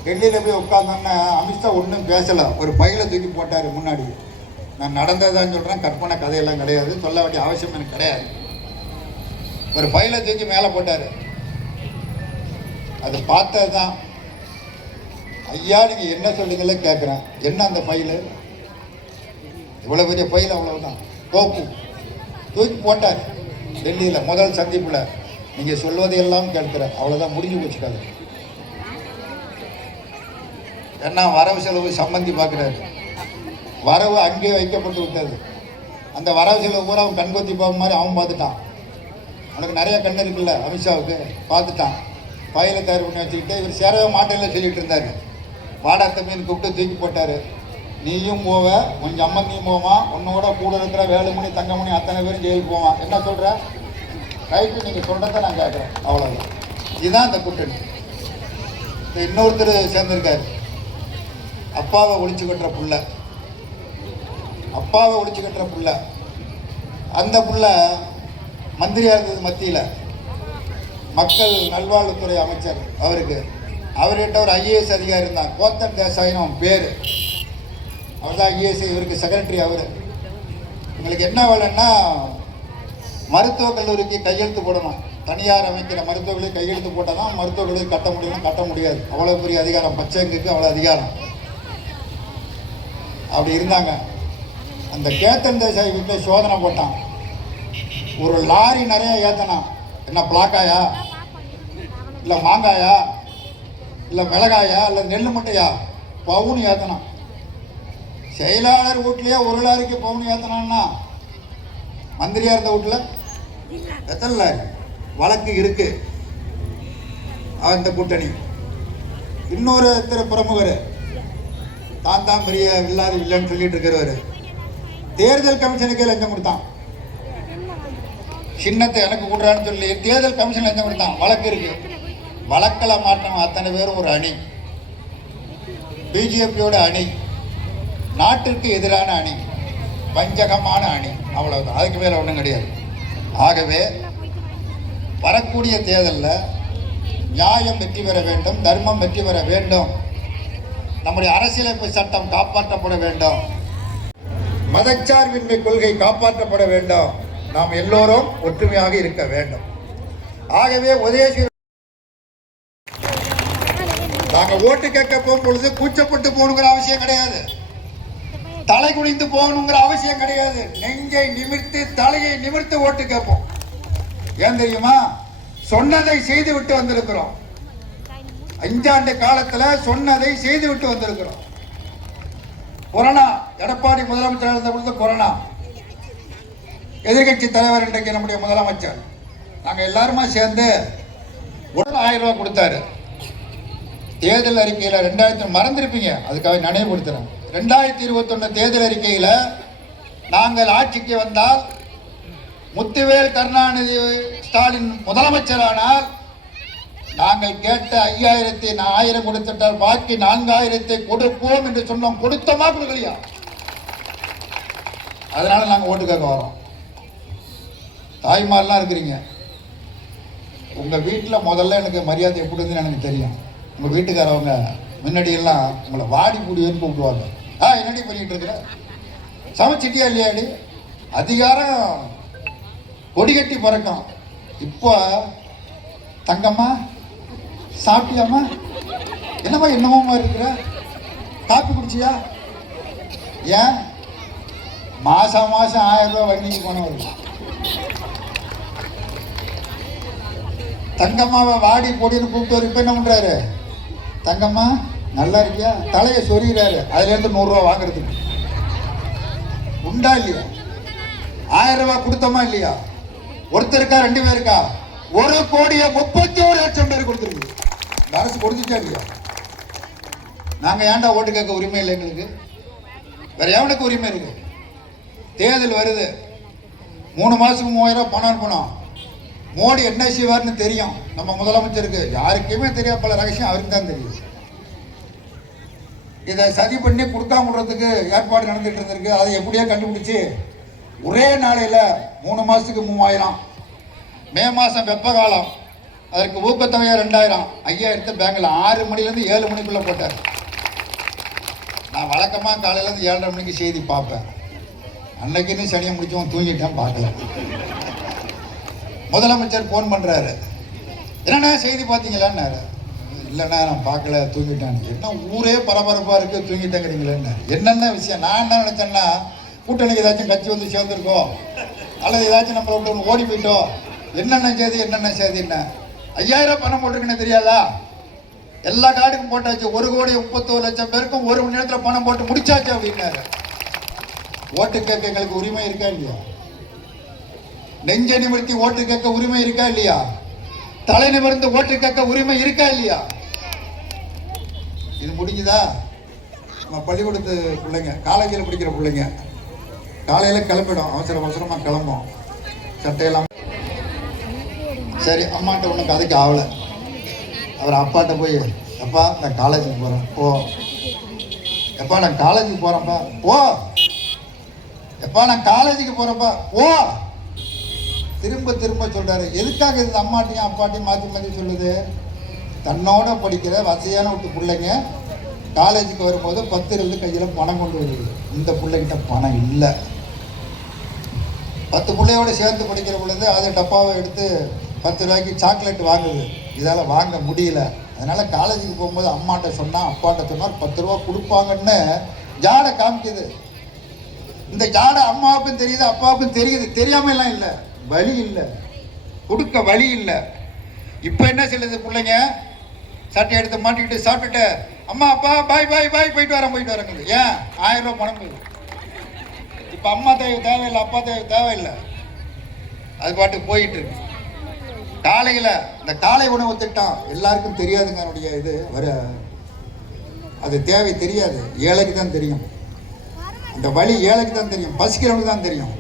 டெல்லியில் போய் உட்காந்தோன்னே அமித்ஷா ஒன்றும் பேசலை, ஒரு பையில தூக்கி போட்டார் முன்னாடி. நான் நடந்ததான் சொல்கிறேன், கற்பனை கதையெல்லாம் கிடையாது, சொல்ல வேண்டிய அவசியம் எனக்கு கிடையாது. ஒரு பையில தூக்கி மேலே போட்டார். அது பார்த்தது தான். ஐயா நீங்கள் என்ன சொல்லுங்களே கேட்குறேன். என்ன அந்த ஃபைலு? இவ்வளோ பெரிய ஃபைல், அவ்வளவுதான். கோப்பு தூக்கி போட்டார் டெல்லியில் முதல் சந்திப்பில். நீங்கள் சொல்வதையெல்லாம் கேட்குறேன், அவ்வளோதான், முடிஞ்சு போச்சுக்காது. ஏன்னா வரவு செலவு சம்பந்தி பார்க்குறாரு. வரவு அங்கேயே வைக்கப்பட்டு விட்டது. அந்த வரவு செலவு பூரா அவன் கண்கொத்தி பார்க்க மாதிரி அவன் பார்த்துட்டான். அவனுக்கு நிறைய கண் இருக்குல்ல அமித்ஷாவுக்கு, பார்த்துட்டான். ஃபைலை தயார் பண்ணி வச்சுக்கிட்டு இவர் சேரவே மாட்டேன்னு சொல்லிட்டு இருந்தார். வாடாத்த மீன் கூப்பிட்டு தூக்கி போட்டார். நீயும் போவ, கொஞ்சம் அம்மந்தியும் போவான், உன்னோட கூட இருக்கிற வேலுமணி தங்கமணி அத்தனை பேரும் ஜெயிலுக்கு போவான். என்ன சொல்கிற? ரைட்டு, நீங்கள் சொல்கிறத நான் கேட்குறேன், அவ்வளோதான். இதுதான் இந்த கூட்டணி. இன்னொருத்தர் சேர்ந்திருக்காரு, அப்பாவை ஒழிச்சு கட்டுற புள்ள. அப்பாவை ஒழிச்சு கட்டுற புள்ள. அந்த புள்ள மந்திரியாக இருந்தது மத்தியில், மக்கள் நல்வாழ்வுத்துறை அமைச்சர். அவர்கிட்ட ஒரு ஐஏஎஸ் அதிகாரி இருந்தான், கோத்தன் தேசாயின்னு அவன் பேர். அவர் தான் ஐஏஎஸ், இவருக்கு செக்ரட்டரி. அவர் எங்களுக்கு என்ன வேலைன்னா மருத்துவக் கல்லூரிக்கு கையெழுத்து போடணும். தனியார் அமைக்கிற மருத்துவக் கல்லூரி கையெழுத்து போட்டால் தான் மருத்துவக் கல்லூரி கட்ட முடியும், கட்ட முடியாது. அவ்வளோ பெரிய அதிகாரம், பச்சைங்களுக்கு அவ்வளோ அதிகாரம். அப்படி இருந்தாங்க. அந்த கேத்தன் தேசாய் வீட்டில் சோதனை போட்டான். ஒரு லாரி நிறைய ஏற்றினான். என்ன பிளாக்காயா, இல்லை மாங்காயா, இல்லை மிளகாயா, இல்லை நெல் முட்டையா, பவுன் ஏற்றினான். செயலாளர் வீட்லேயே ஒரு லாரிக்கு பவுன் ஏற்றினான்னா மந்திரியாக இருந்த வீட்டில் எத்தனை லாரி? வழக்கு இருக்கு. அந்த கூட்டணி. இன்னொரு பிரமுகர் தான் பெரிய வில்லாது இல்லைன்னு சொல்லிட்டு இருக்கிறவர், தேர்தல் கமிஷனுக்கே லஞ்சம் கொடுத்தான். சின்னத்தை எனக்கு கொடுறான்னு சொல்லி தேர்தல் கமிஷன் லஞ்சம் கொடுத்தான். வழக்கு இருக்கு. வழக்கில் மாற்றம் அத்தனை பேரும் ஒரு அணி, பிஜேபியோட அணி, நாட்டிற்கு எதிரான அணி, வஞ்சகமான அணி, அவ்வளவுதான். அதுக்கு மேலே ஒன்றும் கிடையாது. ஆகவே வரக்கூடிய தேர்தலில் நியாயம் வெற்றி பெற வேண்டும், தர்மம் வெற்றி பெற வேண்டும், நம்முடைய அரசியலமைப்பு சட்டம் காப்பாற்றப்பட வேண்டும், மதச்சார்பின்மை கொள்கை காப்பாற்றப்பட வேண்டும், நாம் எல்லோரும் ஒற்றுமையாக இருக்க வேண்டும். ஆகவே உதயசூரியன் நாங்கள் ஓட்டு கேட்க போகும்பொழுது கூச்சப்பட்டு போகணுங்கிற அவசியம் கிடையாது, தலை குனிந்து போகணுங்கிற அவசியம் கிடையாது. நெஞ்சை நிமிர்த்து தலையை நிமிர்த்து ஓட்டு கேட்போம். ஏன் தெரியுமா? சொன்னதை செய்து விட்டு வந்திருக்கிறோம். 5 ஆண்டு காலத்துல சொன்னதை செய்து விட்டு வந்திருக்கிறோம். கொரோனா, எடப்பாடி முதலமைச்சர் இருந்த பொழுது கொரோனா, எதிர்கட்சி தலைவர் இன்றைக்கு நம்முடைய முதலமைச்சர், நாங்க எல்லாருமா சேர்ந்து 1000 ரூபாய் கொடுத்தாரு. தேர்தல் அறிக்கையில 2000 மறந்திருப்பீங்க, அதுக்காக நினைவுபடுத்துறேன். 2021 தேர்தல் அறிக்கையில நாங்கள் ஆட்சிக்கு வந்தால், முத்துவேல் கருணாநிதி ஸ்டாலின் முதலமைச்சரானால், நாங்கள் கேட்ட 5000 கொடுத்துட்டால் பாக்கி 4000 கொடுப்போம் என்று சொன்னோம். கொடுத்தோமா கொடுக்கலையா? அதனால நாங்கள் ஓட்டு கேட்க வரோம். தாய்மாரெலாம் இருக்கிறீங்க, உங்க வீட்டில் முதல்ல எனக்கு மரியாதை எப்படி இருந்துன்னு எனக்கு தெரியும். உங்க வீட்டுக்காரவங்க முன்னாடி எல்லாம் உங்களை வாடி கூடியன்னு கூப்பிடுவாங்க. என்னடி பண்ணிட்டு இருக்கிற, சமைச்சிட்டியா இல்லையாடி, அதிகாரம் கொடிகட்டி பறக்கும். இப்போ தங்கம்மா சாப்பிட்டியாம்மா, என்னம்மா என்னமாம்மா இருக்கிற, காப்பி குடிச்சியா, ஏன் மாசம் 1000 ரூபாய் வண்டிக்கு போனவர் தங்கம்மாவை வாடி பொடின்னு கூப்பிட்டு இப்போ என்ன பண்றாரு, தங்கம்மா நல்லா இருக்கியா, தலையை சொறிகிறாரு. அதுலேருந்து 100 ரூபா வாங்குறதுக்கு உண்டா இல்லையா? 1000 ரூபாய் கொடுத்தோமா இல்லையா? ஒருத்தருக்கா 2 பேருக்கா? 1,31,00,000 பேர் கொடுத்துருக்கு. இந்த அரசு கொடுத்துச்சா இல்லையா? நாங்க ஏன்டா ஓட்டு கேட்க உரிமை இல்லை எங்களுக்கு? வேற எவனுக்கு உரிமை இருக்கு? தேர்தல் வருது, 3 மாசத்துக்கு 3000 ரூபாய் பணம் அனுப்பணும். மோடி என்ன செய்வார்னு தெரியும் நம்ம முதலமைச்சருக்கு, யாருக்குமே தெரியாது. பல ரகசியம் அவருக்கு தான் தெரியும். இதை சதி பண்ணி கொடுக்காம விடுறதுக்கு ஏற்பாடு நடந்துட்டு இருந்திருக்கு. அதை எப்படியோ கண்டுபிடிச்சு ஒரே நாளையில் 3 மாசத்துக்கு 3000, மே மாதம் வெப்ப காலம், அதற்கு ஊக்கத்தொகையாக 2000, 5000 பேங்கில் 6 மணிலேருந்து 7 மணிக்குள்ளே போட்டார். நான் வழக்கமாக காலையிலேருந்து 7:30 மணிக்கு செய்தி பார்ப்பேன். அன்னைக்குன்னு சனியை முடிச்சவன் தூங்கிட்டேன், பார்க்கல. முதலமைச்சர் ஃபோன் பண்ணுறாரு, என்னண்ணா செய்தி பார்த்தீங்களான்னாரு. இல்லைண்ணா நான் பார்க்கல, தூங்கிட்டேன். என்ன ஊரே பரபரப்பாக இருக்குது, தூங்கிட்டேங்கிறீங்களேன்னு. என்னென்ன விஷயம்? நான் என்ன நினச்சேன்னா, கூட்டணிக்கு ஏதாச்சும் கட்சி வந்து சேர்ந்துருக்கோம், அல்லது ஏதாச்சும் நம்மளை விட்டு ஒன்று ஓடி போயிட்டோம். என்னென்ன செய்தி என்ன 5000 பணம் போட்டிருக்குன்னு தெரியாதா? எல்லா கார்டுக்கும் போட்டாச்சு. 1,31,00,000 பேருக்கும் 1 மணி நேரத்தில் பணம் போட்டு முடிச்சாச்சு அப்படின்னாரு. ஓட்டு கேட்க எங்களுக்கு உரிமை இருக்கா இல்லையா? நெஞ்ச நிமிர்த்தி ஓட்டு கேட்க உரிமை இருக்கா இல்லையா? தலை நிமிர்ந்து ஓட்டு கேட்க உரிமை இருக்கா இல்லையா? இது முடிஞ்சுதா? நம்ம பள்ளிக்கூடத்து பிள்ளைங்க, காலேஜில் படிக்கிற பிள்ளைங்க காலையில் கிளம்பிடும், அவசரமாக கிளம்பும், சட்டையெல்லாம். சரி, அம்மாட்ட ஒன்றும் கதைக்கு ஆகலை. அவர் அப்பாட்ட போய், அப்பா நான் காலேஜுக்கு போகிறேன், போ. எப்பா நான் காலேஜுக்கு போகிறேன்ப்பா, போ. எப்பா நான் காலேஜுக்கு போகிறேன்ப்பா, போ. திரும்ப சொல்கிறாரு. எதுக்காக இது அம்மாட்டையும் அப்பாட்டையும் மாற்றி சொல்லுது? தன்னோட படிக்கிற வசதியான விட்டு பிள்ளைங்க காலேஜுக்கு வரும்போது 10-20 கையில் பணம் கொண்டு வருது. இந்த பிள்ளைகிட்ட பணம் இல்லை. 10 பிள்ளையோடு சேர்ந்து படிக்கிற பொழுது அதை டப்பாவை எடுத்து 10 ரூபாய்க்கு சாக்லேட் வாங்குது. இதால் வாங்க முடியல. அதனால் காலேஜுக்கு போகும்போது அம்மாட்ட சொன்னால், அப்பாட்ட சொன்னால் 10 ரூபா கொடுப்பாங்கன்னு ஜாடை காமிக்குது. இந்த ஜாடை அம்மாவுக்கும் தெரியுது, அப்பாவுக்கும் தெரியுது. தெரியாமலாம் இல்லை, வழி இல்லை, கொடுக்க வழி இல்லை. இப்போ என்ன சொல்லுது பிள்ளைங்க? சட்டை எடுத்து மாட்டிக்கிட்டு சாப்பிட்டுட்டு, அம்மா அப்பா பாய் போயிட்டு வரேங்குது. ஏன்? 1000 ரூபா பணம் போகுது. இப்போ அம்மா தேவையில்லை, அப்பா தேவையில்லை, அது பாட்டுக்கு போயிட்டு இருக்கு. காலையில் இந்த காலை உணவு திட்டம் எல்லாருக்கும் தெரியாதுங்க. என்னுடைய இது வர அது தேவை தெரியாது, ஏழைக்கு தான் தெரியும். இந்த வழி ஏழைக்கு தான் தெரியும், பசிக்கிறவனுக்கு தான் தெரியும்.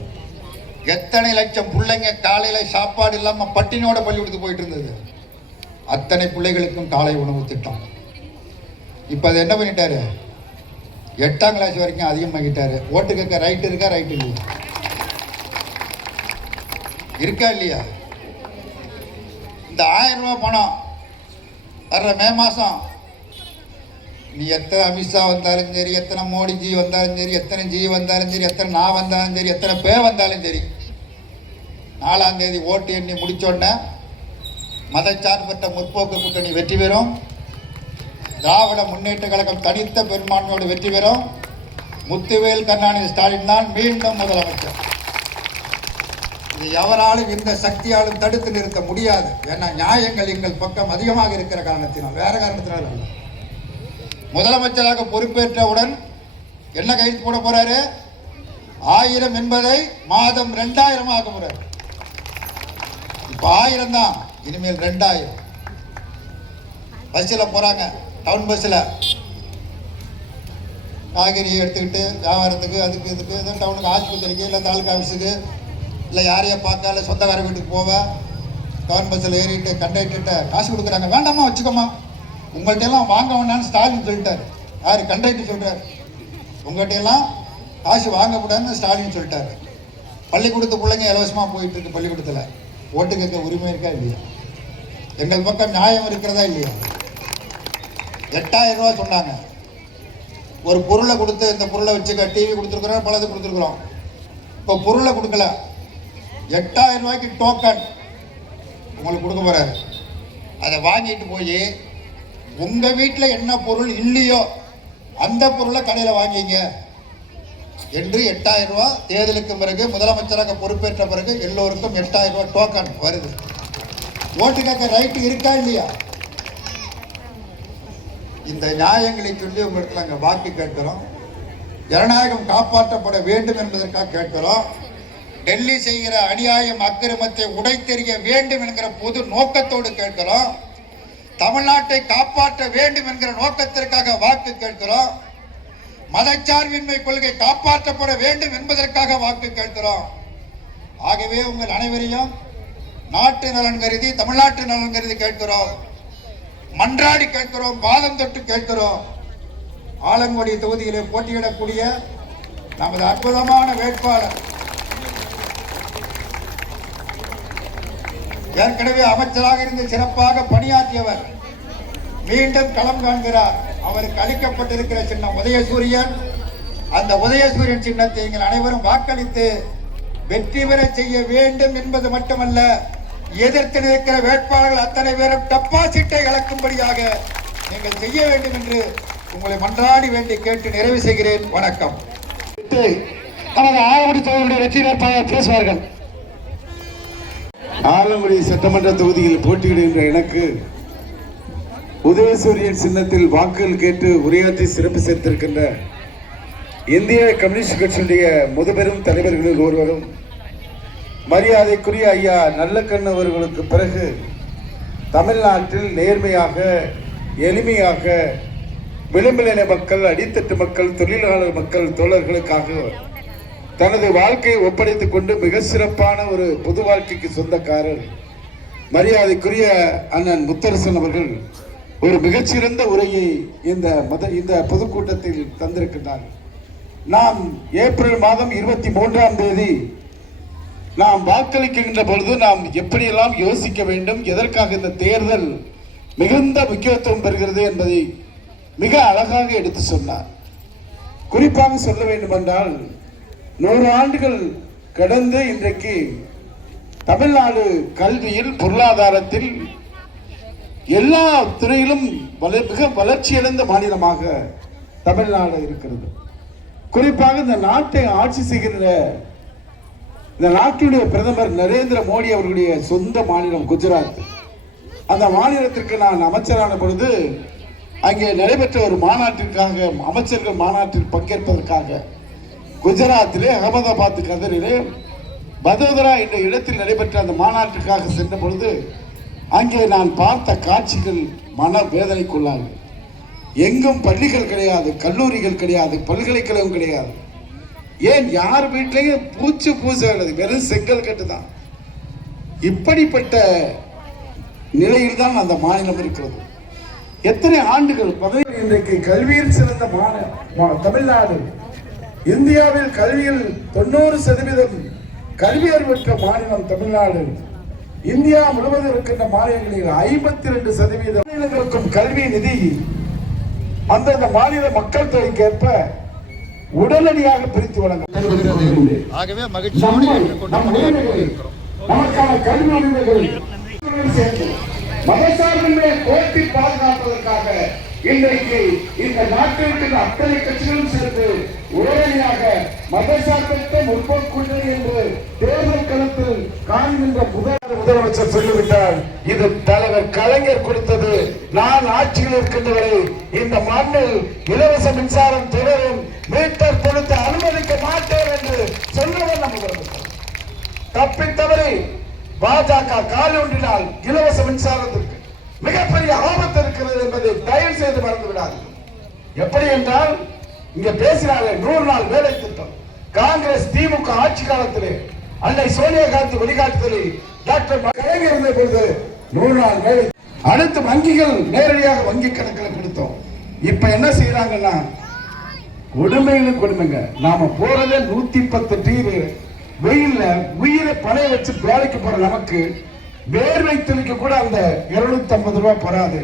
எத்தனை லட்சம் பிள்ளைங்க காலையில் சாப்பாடு இல்லாமல் பட்டினியோட பள்ளிக்கூடத்துக்கு போயிட்டு இருந்தது. அத்தனை பிள்ளைகளுக்கும் காலை உணவு திட்டம். இப்போ அது என்ன பண்ணிட்டாரு? 8ஆம் கிளாஸ் வரைக்கும் அதிகமாகிட்டாரு. ஓட்டு கேட்க ரைட்டு இருக்கா, ரைட்டு இல்லையா? இருக்கா இல்லையா? இந்த 1000 ரூபா பணம் வர்ற மே மாதம், நீ எத்தனை அமித்ஷா வந்தாலும் சரி, எத்தனை மோடிஜி வந்தாலும் சரி, எத்தனை ஜி வந்தாலும் சரி, எத்தனை நான் வந்தாலும் சரி, எத்தனை பேர் வந்தாலும் சரி, 4ஆம் தேதி ஓட்டு எண்ணி முடிச்சோடனே மதச்சார்பற்ற முற்போக்கு கூட்டணி வெற்றி பெறும். திராவிட முன்னேற்ற கழகம் தனித்த பெரும்பான்மையோடு வெற்றி பெறும். முத்துவேல் கருணாநிதி ஸ்டாலின் தான் மீண்டும் முதலமைச்சர். இது எவராலும் எந்த சக்தியாலும் தடுத்து நிறுத்த முடியாது. ஏன்னா நியாயங்கள் எங்கள் பக்கம் அதிகமாக இருக்கிற காரணத்தினால், வேற காரணத்தினால் அல்ல. முதலமைச்சராக பொறுப்பேற்றவுடன் என்ன கையெழுத்து போட போறாரு? 1000 என்பதை மாதம் 2000 ஆக்க போறாரு. இப்ப 1000 தான், இனிமேல் 2000. பஸ்ஸில் போறாங்க, டவுன் பஸ்ஸில் காய்கறியை எடுத்துக்கிட்டு வியாபாரத்துக்கு அதுக்கு இதுக்கு டவுனுக்கு ஆஸ்பத்திரிக்கு இல்லை தாலுக்கா ஆஃபீஸுக்கு இல்லை யாரையா பார்க்க இல்லை சொந்தக்கார வீட்டுக்கு போவ டவுன் பஸ்ஸில் ஏறிட்டு கண்டக்டர்கிட்ட காசு கொடுக்குறாங்க. வேண்டாமா வச்சுக்கோமா, உங்கள்கிட்ட எல்லாம் வாங்க வேண்டாம்னு ஸ்டாலின் சொல்லிட்டார். யார்? கண்டக்டர் சொல்கிறார். உங்கள்கிட்ட எல்லாம் காசு வாங்கக்கூடாதுன்னு ஸ்டாலின் சொல்லிட்டாரு. பள்ளிக்கூடத்து பிள்ளைங்க இலவசமாக போயிட்டு இருக்கு. பள்ளிக்கூடத்தில் ஓட்டு கேட்க உரிமை இருக்கா இல்லையா? எங்கள் பக்கம் நியாயம் இருக்கிறதா இல்லையா? 8000 ரூபா சொன்னாங்க. ஒரு பொருளை கொடுத்து இந்த பொருளை வச்சுக்க, டிவி கொடுத்துருக்குறோம், பலது கொடுத்துருக்குறோம். இப்போ பொருளை கொடுக்கல, 8000 ரூபாய்க்கு டோக்கன் உங்களுக்கு கொடுக்க போறாரு. அதை வாங்கிட்டு போய் உங்கள் வீட்டில் என்ன பொருள் இல்லையோ அந்த பொருளை கடையில் வாங்கிங்க என்று 8000 ரூபா தேர்தலுக்கு பிறகு முதலமைச்சராக பொறுப்பேற்ற பிறகு எல்லோருக்கும் 8000 ரூபா டோக்கன் வருது. ஓட்டு கேட்க ரைட்டு இருக்கா இல்லையா? இந்த நியாயங்களை சொல்லி உங்களுக்கு நாங்கள் வாக்கு கேட்கிறோம். ஜனநாயகம் காப்பாற்றப்பட வேண்டும் என்பதற்காக கேட்கிறோம். டெல்லி செய்கிற அநியாயம் அக்கிரமத்தை உடைத்தெறிய வேண்டும் என்கிற பொது நோக்கத்தோடு கேட்கிறோம். தமிழ்நாட்டை காப்பாற்ற வேண்டும் என்கிற நோக்கத்திற்காக வாக்கு கேட்கிறோம். மதச்சார்பின்மை கொள்கை காப்பாற்றப்பட வேண்டும் என்பதற்காக வாக்கு கேட்கிறோம். ஆகவே உங்கள் அனைவரையும் நாட்டு நலன் கருதி, தமிழ்நாட்டு நலன் கருதி கேட்கிறோம். மன்றாடி கேட்கிறோம், பாதம் தொட்டு கேட்கிறோம். ஆலங்குடி தொகுதியிலே போட்டியிடக்கூடிய நமது அற்புதமான வேட்பாளர், ஏற்கனவே அமைச்சராக இருந்து சிறப்பாக பணியாற்றியவர், மீண்டும் களம் காண்கிறார். அவருக்கு அளிக்கப்பட்டிருக்கிற சின்னம் உதயசூரியன். அந்த உதயசூரியன் சின்னத்தை எங்கள் அனைவரும் வாக்களித்து வெற்றி பெற செய்ய வேண்டும் என்பது மட்டுமல்ல, எதிர்த்து நிற்கிற வேட்பாளர்கள் அத்தனை பேரும் டெபாசிட்டை இழக்கும்படியாக நீங்கள் செய்ய வேண்டும் என்று உங்களை மன்றாடி வேண்டி கேட்டு நிறைவு செய்கிறேன். வணக்கம். நமது ஆலங்குடி தொகுதியுடைய வெற்றி வேட்பாளர் பேசுவார்கள். ஆலங்குடி சட்டமன்ற தொகுதியில் போட்டியிடுகின்ற எனக்கு உதயசூரியன் சின்னத்தில் வாக்குகள் கேட்டு உரையாற்றி சிறப்பு சேர்த்திருக்கின்ற இந்திய கம்யூனிஸ்ட் கட்சியுடைய முதுபெரும் தலைவர்களில் ஒருவரும் மரியாதைக்குரிய ஐயா நல்லக்கண்ணு அவர்களுக்கு பிறகு தமிழ்நாட்டில் நேர்மையாக, எளிமையாக விளிம்புநிலை மக்கள், அடித்தட்டு மக்கள், தொழிலாளர் மக்கள், தோழர்களுக்காக தனது வாழ்க்கையை ஒப்படைத்துக் கொண்டு மிக சிறப்பான ஒரு பொது வாழ்க்கைக்கு சொந்தக்காரர் மரியாதைக்குரிய அண்ணன் முத்தரசன் அவர்கள் ஒரு மிகச்சிறந்த உரையை இந்த பொதுக்கூட்டத்தில் தந்திருக்கின்றார். நாம் ஏப்ரல் மாதம் 23ஆம் தேதி நாம் வாக்களிக்கின்ற பொழுது நாம் எப்படியெல்லாம் யோசிக்க வேண்டும், எதற்காக இந்த தேர்தல் மிகுந்த முக்கியத்துவம் பெறுகிறது என்பதை மிக அழகாக எடுத்து சொன்னார். குறிப்பாக சொல்ல வேண்டுமென்றால் 100 ஆண்டுகள் கடந்து இன்றைக்கு தமிழ்நாடு கல்வியில், பொருளாதாரத்தில், எல்லா துறையிலும் மிக வளர்ச்சியடைந்த மாநிலமாக தமிழ்நாடு இருக்கிறது. குறிப்பாக இந்த நாட்டை ஆட்சி செய்கின்ற இந்த நாட்டினுடைய பிரதமர் நரேந்திர மோடி அவர்களுடைய சொந்த மாநிலம் குஜராத். அந்த மாநிலத்திற்கு நான் அமைச்சரான பொழுது அங்கே நடைபெற்ற ஒரு மாநாட்டிற்காக, அமைச்சர்கள் மாநாட்டில் பங்கேற்பதற்காக குஜராத்திலே அகமதாபாத் கதரிலே வதோதரா என்ற இடத்தில் நடைபெற்ற அந்த மாநாட்டிற்காக சென்ற பொழுது அங்கே நான் பார்த்த காட்சிகள் மன வேதனைக்குள்ளார்கள். எங்கும் பள்ளிகள் கிடையாது, கல்லூரிகள் கிடையாது, பல்கலைக்கழகம் கிடையாது. ஏன் யார் வீட்டிலையும் பூசை வெறும் செங்கல் கட்டு தான். இப்படிப்பட்ட நிலையில் தான் அந்த மாநிலம் இருக்கிறது. எத்தனை ஆண்டுகள் இன்றைக்கு கல்வியில் சிறந்த தமிழ்நாடு, இந்தியாவில் கல்வியில் 90% கல்வியறிவு பெற்ற மாநிலம் தமிழ்நாடு. இந்தியா முழுவதும் இருக்கின்ற மாநிலங்களில் 52% மாநிலங்களுக்கும் கல்வி நிதி அந்தந்த மாநில மக்கள் தொகைக்கேற்ப உடனடியாக பிரித்து வழங்க. ஆகவே மகிழ்ச்சியோடு நமக்கான கல்வி உரிமைகள் மதசார்பின்மை கோட்டி பாதுகாப்பதற்காக இன்றைக்கு இந்த நாட்டில் இருக்கிற அத்தனை கட்சிகளும் சேர்ந்து உடனடியாக மதசார்பற்ற முற்போக்கு கூட்டணி என்று தேர்தல் களத்தில் காண்கின்ற முதலமைச்சர் சொல்லிவிட்டார். இது தலைவர் கலைஞர் கொடுத்தது. நான் ஆட்சியில் இருக்கின்றவரை இந்த மண்ணில் இலவச மின்சாரம் தொடரும், மீட்டர் கொடுத்து அனுமதிக்க மாட்டேன் என்று சொன்னவர் நம்ம முதலமைச்சர். தப்பித்தவரை பாஜக கால் ஒன்றினால் இலவச மின்சாரத்திற்கு மிகப்பெரிய ஆபத்து இருக்கிறது என்பதை தயவு செய்து மறந்து விடாதீர்கள். எப்படி என்றால் இங்க பேசினாங்க 100 நாள் வேலை திட்டம். காங்கிரஸ் திமுக ஆட்சி காலத்திலே அன்னை சோனியா காந்தி வழிகாட்டுதலில் டாக்டர் கலைஞர் இருந்த பொழுது 100 நாள் வேலை அனைத்து வங்கிகள் நேரடியாக வங்கி கணக்கில் கொடுத்தோம். இப்ப என்ன செய்யறாங்கன்னா கொடுமையிலும் கொடுமைங்க. நாம போறதே 110 டிகிரி வெயில்ல உயிரை பணைய வச்சு வேலைக்கு போற நமக்கு வேர்வை துளிக்க கூட அந்த 250 ரூபாய் போறாது.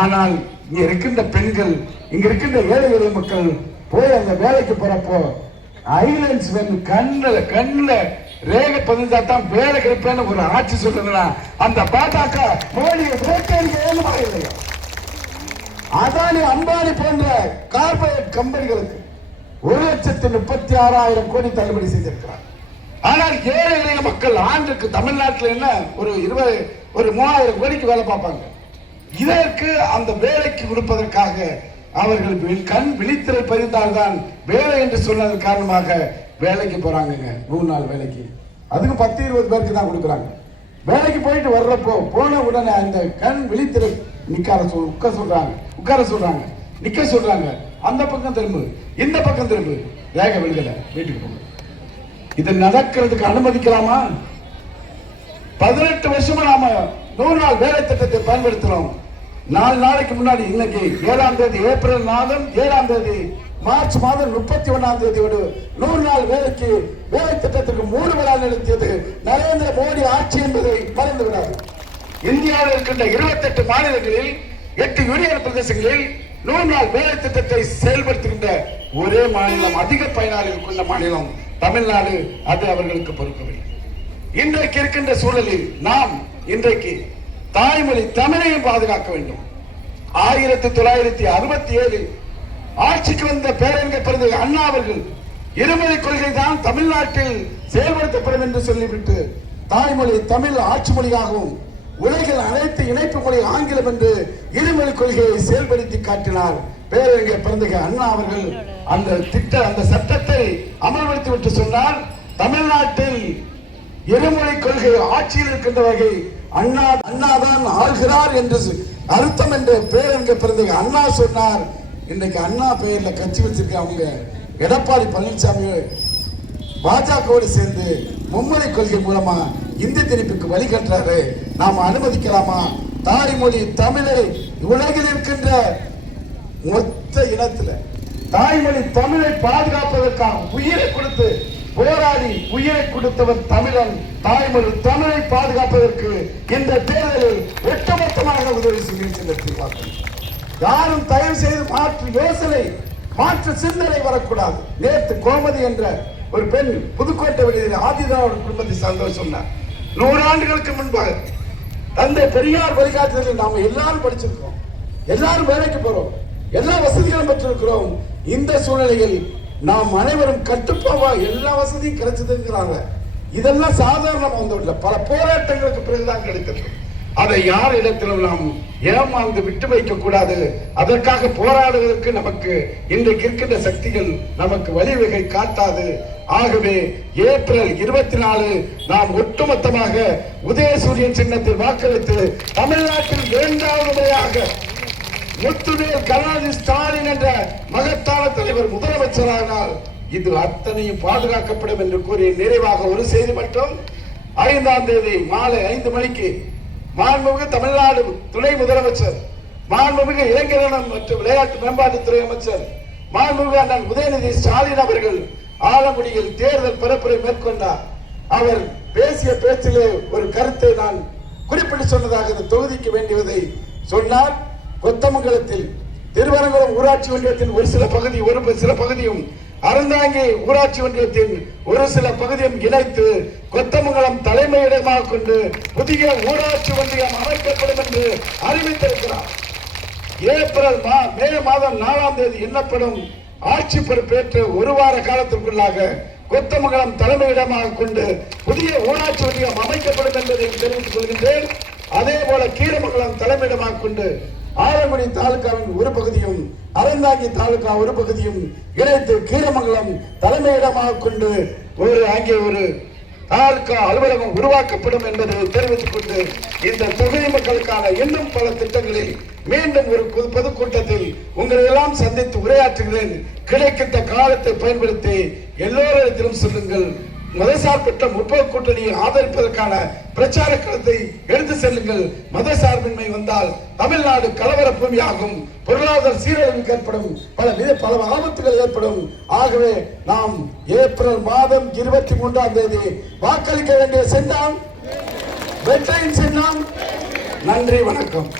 ஆனால் இங்க இருக்கின்ற பெண்கள், இங்க இருக்கின்ற ஏழை எளிய மக்கள் போய் அந்த வேலைக்கு போறப்போ ஐலண்ட்ஸ் கண்ணுல ரேகை பதிஞ்சா தான் வேலை கிடைப்பேன்னு ஒரு ஆட்சி சொல்றதுன்னா அந்த பாஜக மோடியை வேட்டையாக இல்லையா? அதானி அம்பானி போன்ற கார்பரேட் கம்பெனிகளுக்கு 1,36,000 கோடி தள்ளுபடி செய்திருக்கிறார். ஆனால் ஏழை எளிய மக்கள் ஆண்டுக்கு தமிழ்நாட்டில் என்ன ஒரு 3,000 கோடிக்கு வேலை பார்ப்பாங்க. இதற்கு அந்த வேலைக்கு கொடுப்பதற்காக அவர்கள் கண் விழித்திரை பதிந்தால்தான் வேலை என்று சொன்னதன் காரணமாக வேலைக்கு போறாங்க. 3 நாள் வேலைக்கு அதுக்கு 10-20 பேருக்கு தான் கொடுக்குறாங்க. வேலைக்கு போயிட்டு வர்றப்போ போன உடனே அந்த கண் விழித்திரை உட்கார சொல்றாங்க, நிக்க சொல்றாங்க. அந்த பக்கம் திரும்பு, இந்த பக்கம் திரும்பு, வேக விழுகல, வீட்டுக்கு போங்க. இது நடக்கிறதுக்கு அனுமதிக்கலாமா? 18 வருஷமா நாம 100 நாள் வேலை திட்டத்தை பயன்படுத்துறோம். 4 நாளைக்கு முன்னாடி இன்னைக்கு 7ஆம் தேதி ஏப்ரல் மாதம் 7ஆம் தேதி மார்ச் மாதம் 31ஆம் தேதியோடு 100 நாள் வேலை திட்டத்திற்கு 3 விழா நடத்தியது நரேந்திர மோடி ஆட்சி என்பதை மறந்து விடாது. இந்தியாவில் இருக்கின்ற 28 மாநிலங்களில் 8 யூனியன் பிரதேசங்களில் 100 நாள் வேலை திட்டத்தை செயல்படுத்துகின்ற ஒரே மாநிலம், அதிக பயனாளிகள் கொண்ட மாநிலம் தமிழ்நாடு. அது அவர்களுக்கு பொறுக்கவில்லை. இன்றைக்கு இருக்கின்ற சூழலில் நாம் இன்றைக்கு தாய்மொழி தமிழையும் பாதுகாக்க வேண்டும். 1967 ஆட்சிக்கு வந்த பேரறிஞர் பெருந்தகை அண்ணா அவர்கள் இருமொழி கொள்கை தான் தமிழ்நாட்டில் செயல்படுத்தப்படும் என்று சொல்லிவிட்டு தாய்மொழி தமிழ் ஆட்சி மொழியாகவும் உலகில் அனைத்து இணைப்பு மொழி ஆங்கிலம் என்று இருமொழி கொள்கையை செயல்படுத்தி காட்டினார் பேரறிஞர் பெருந்தகை அண்ணா அவர்கள். அந்த சட்டத்தை அமல்படுத்தி விட்டு சொன்னார், தமிழ்நாட்டில் இருமொழி கொள்கை ஆட்சியில் இருக்கின்ற வகை அண்ணாதான் ஆள்கிறார் என்று அர்த்தம் என்று பேரறிஞர் பெருந்தகை அண்ணா சொன்னார். இன்றைக்கு அண்ணா பெயர்ல கட்சி வச்சிருக்காங்க எடப்பாடி பழனிசாமி பாஜகவோடு சேர்ந்து மும்மொழி கொள்கை மூலமா இந்தி திணிப்புக்கு வழிகட்டுறாரு. நாம அனுமதிக்கலாமா? தாய்மொழி தமிழை உலகில் இருக்கின்ற மொத்த இனத்துல தாய்மொழி தமிழை பாதுகாப்பதற்காக உயிரை கொடுத்து போராடி உயிரை கொடுத்தவர் தமிழன். தாய்மொழி தமிழை பாதுகாப்பதற்கு இந்த தேர்தலில் ஒட்டுமொத்தமாக உதவி செய்கின்ற யாரும் தயவு செய்து மாற்று யோசனை, மாற்று சிந்தனை வரக்கூடாது. நேற்று கோமதி என்ற ஒரு பெண் புதுக்கோட்டை வெளியில் ஆதிதாவோட குடும்பத்தை சார்ந்தவர் சொன்னார், 100 ஆண்டுகளுக்கு முன்பாக தந்தை பெரியார் வழிகாட்டுதலில் நாம எல்லாரும் படிச்சிருக்கோம், எல்லாரும் வேலைக்கு போறோம், எல்லா வசதிகளும் பெற்றிருக்கிறோம். இந்த சூழ்நிலையில் நாம் அனைவரும் கட்டுப்பாவா எல்லா வசதியும் கிடைச்சதுங்கிறாங்க. இதெல்லாம் சாதாரணமா வந்தவில்லை, பல போராட்டங்களுக்கு பிறகுதான் கிடைத்தது. அதை யார் இடத்திலும் நாம் ஏமாந்து விட்டு வைக்க கூடாது. அதற்காக போராடுவதற்கு நமக்கு இன்றைக்கு இருக்கின்ற சக்திகள் நமக்கு வழிவகை காட்டாது. ஆகவே ஏப்ரல் 24 நாம் ஒட்டுமொத்தமாக உதயசூரியன் சின்னத்தில் வாக்களித்து தமிழ்நாட்டில் 2வது முறையாக முத்துவேல் கருணாநிதி ஸ்டாலின் என்ற மகத்தான தலைவர் முதலமைச்சரானால் இது அத்தனையும் பாதுகாக்கப்படும் என்று கூறி நிறைவாக ஒரு செய்தி மட்டும். 5ஆம் தேதி மாலை 5 மணிக்கு மாண்புமிகு தமிழ்நாடு துணை முதலமைச்சர், மாண்புமிகு இளைஞரணம் மற்றும் விளையாட்டு மேம்பாட்டுத்துறை அமைச்சர் மாண்புமிகு அண்ணன் உதயநிதி ஸ்டாலின் அவர்கள் ஆலங்குடியில் தேர்தல் பரப்புரை மேற்கொண்டார். அவர் பேசிய பேச்சிலே ஒரு கருத்தை நான் குறிப்பிட்டு சொன்னதாக இந்த தொகுதிக்கு வேண்டியதை சொன்னார். கொத்தமங்கலத்தில் திருவரங்குளம் ஊராட்சி ஒன்றியத்தின் ஒரு சில பகுதியும் அறந்தாங்கி ஊராட்சி ஒன்றியத்தின் ஒரு சில பகுதியும் இணைத்து கொத்தமங்கலம் தலைமையிடமாக கொண்டு புதிய ஊராட்சி ஒன்றியம் அமைக்கப்படும் என்று அறிவித்திருக்கிறார். மே மாதம் 4ஆம் தேதி எண்ணப்படும் ஆட்சி பொறுப்பேற்று ஒரு வார காலத்திற்குள்ளாக கொத்தமங்கலம் தலைமையிடமாக கொண்டு புதிய ஊராட்சி ஒன்றியம் அமைக்கப்படும் என்பதை தெரிவித்துக் கொள்கின்றேன். அதே போல கீரமங்கலம் தலைமையிடமாக கொண்டு ஆலங்குடி தாலுகாவின் ஒரு பகுதியும் அறந்தாங்கி தாலுகா ஒரு பகுதியும் இணைத்து கீரமங்கலம் தலைமையிடமாக கொண்டு அங்கே ஒரு தாலுகா அலுவலகம் உருவாக்கப்படும் என்பதை தெரிவித்துக் கொண்டு இந்த தொகுதி மக்களுக்கான இன்னும் பல திட்டங்களில் மீண்டும் ஒரு பொதுக்கூட்டத்தில் உங்களை எல்லாம் சந்தித்து உரையாற்றுகிறேன். கிடைக்கின்ற காலத்தை பயன்படுத்தி எல்லோரிடத்திலும் சொல்லுங்கள். மதசார்பற்ற முற்போக்கு கூட்டணியை ஆதரிப்பதற்கான பிரச்சார களத்தை எடுத்து செல்லுங்கள். மதசார்பின்மை வந்தால் தமிழ்நாடு கலவர பூமியாகும், பொருளாதார சீரழிவுக்கு ஏற்படும், பல ஆபத்துகள் ஏற்படும். ஆகவே நாம் ஏப்ரல் மாதம் 23ஆம் தேதி வாக்களிக்க வேண்டிய சின்னம் வெற்றியின் சின்னம். நன்றி, வணக்கம்.